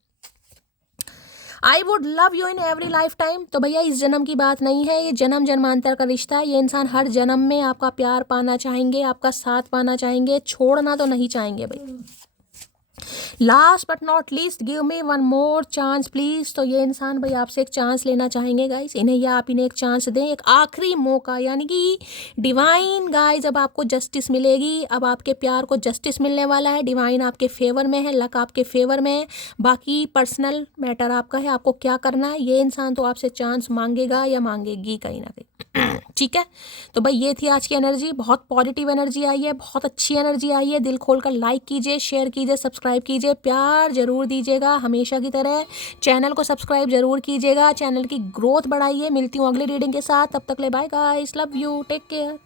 I would love you in every life time. तो भैया इस जन्म की बात नहीं है, ये जन्म जन्मांतर का रिश्ता है। ये इंसान हर जन्म में आपका प्यार पाना चाहेंगे, आपका साथ पाना चाहेंगे, छोड़ना तो नहीं चाहेंगे भाई। Last but not least give me one more chance please. तो ये इंसान भाई आपसे एक चांस लेना चाहेंगे गाइस, इन्हें या आप इन्हें एक चांस दें, एक आखिरी मौका, यानी कि डिवाइन गाइस अब आपको जस्टिस मिलेगी। अब आपके प्यार को जस्टिस मिलने वाला है, डिवाइन आपके फेवर में है, लक आपके फेवर में है। बाकी पर्सनल मैटर आपका है, आपको क्या करना है। ये इंसान तो आपसे चांस मांगेगा या मांगेगी कहीं ना कहीं। ठीक है, तो भाई ये थी आज की एनर्जी, बहुत पॉजिटिव एनर्जी आई है, बहुत अच्छी एनर्जी आई है। दिल खोलकर लाइक कीजिए, शेयर कीजिए, सब्सक्राइब कीजिए, प्यार जरूर दीजिएगा हमेशा की तरह। चैनल को सब्सक्राइब जरूर कीजिएगा, चैनल की ग्रोथ बढ़ाइए। मिलती हूँ अगली रीडिंग के साथ, तब तक ले bye guys, love you, take care.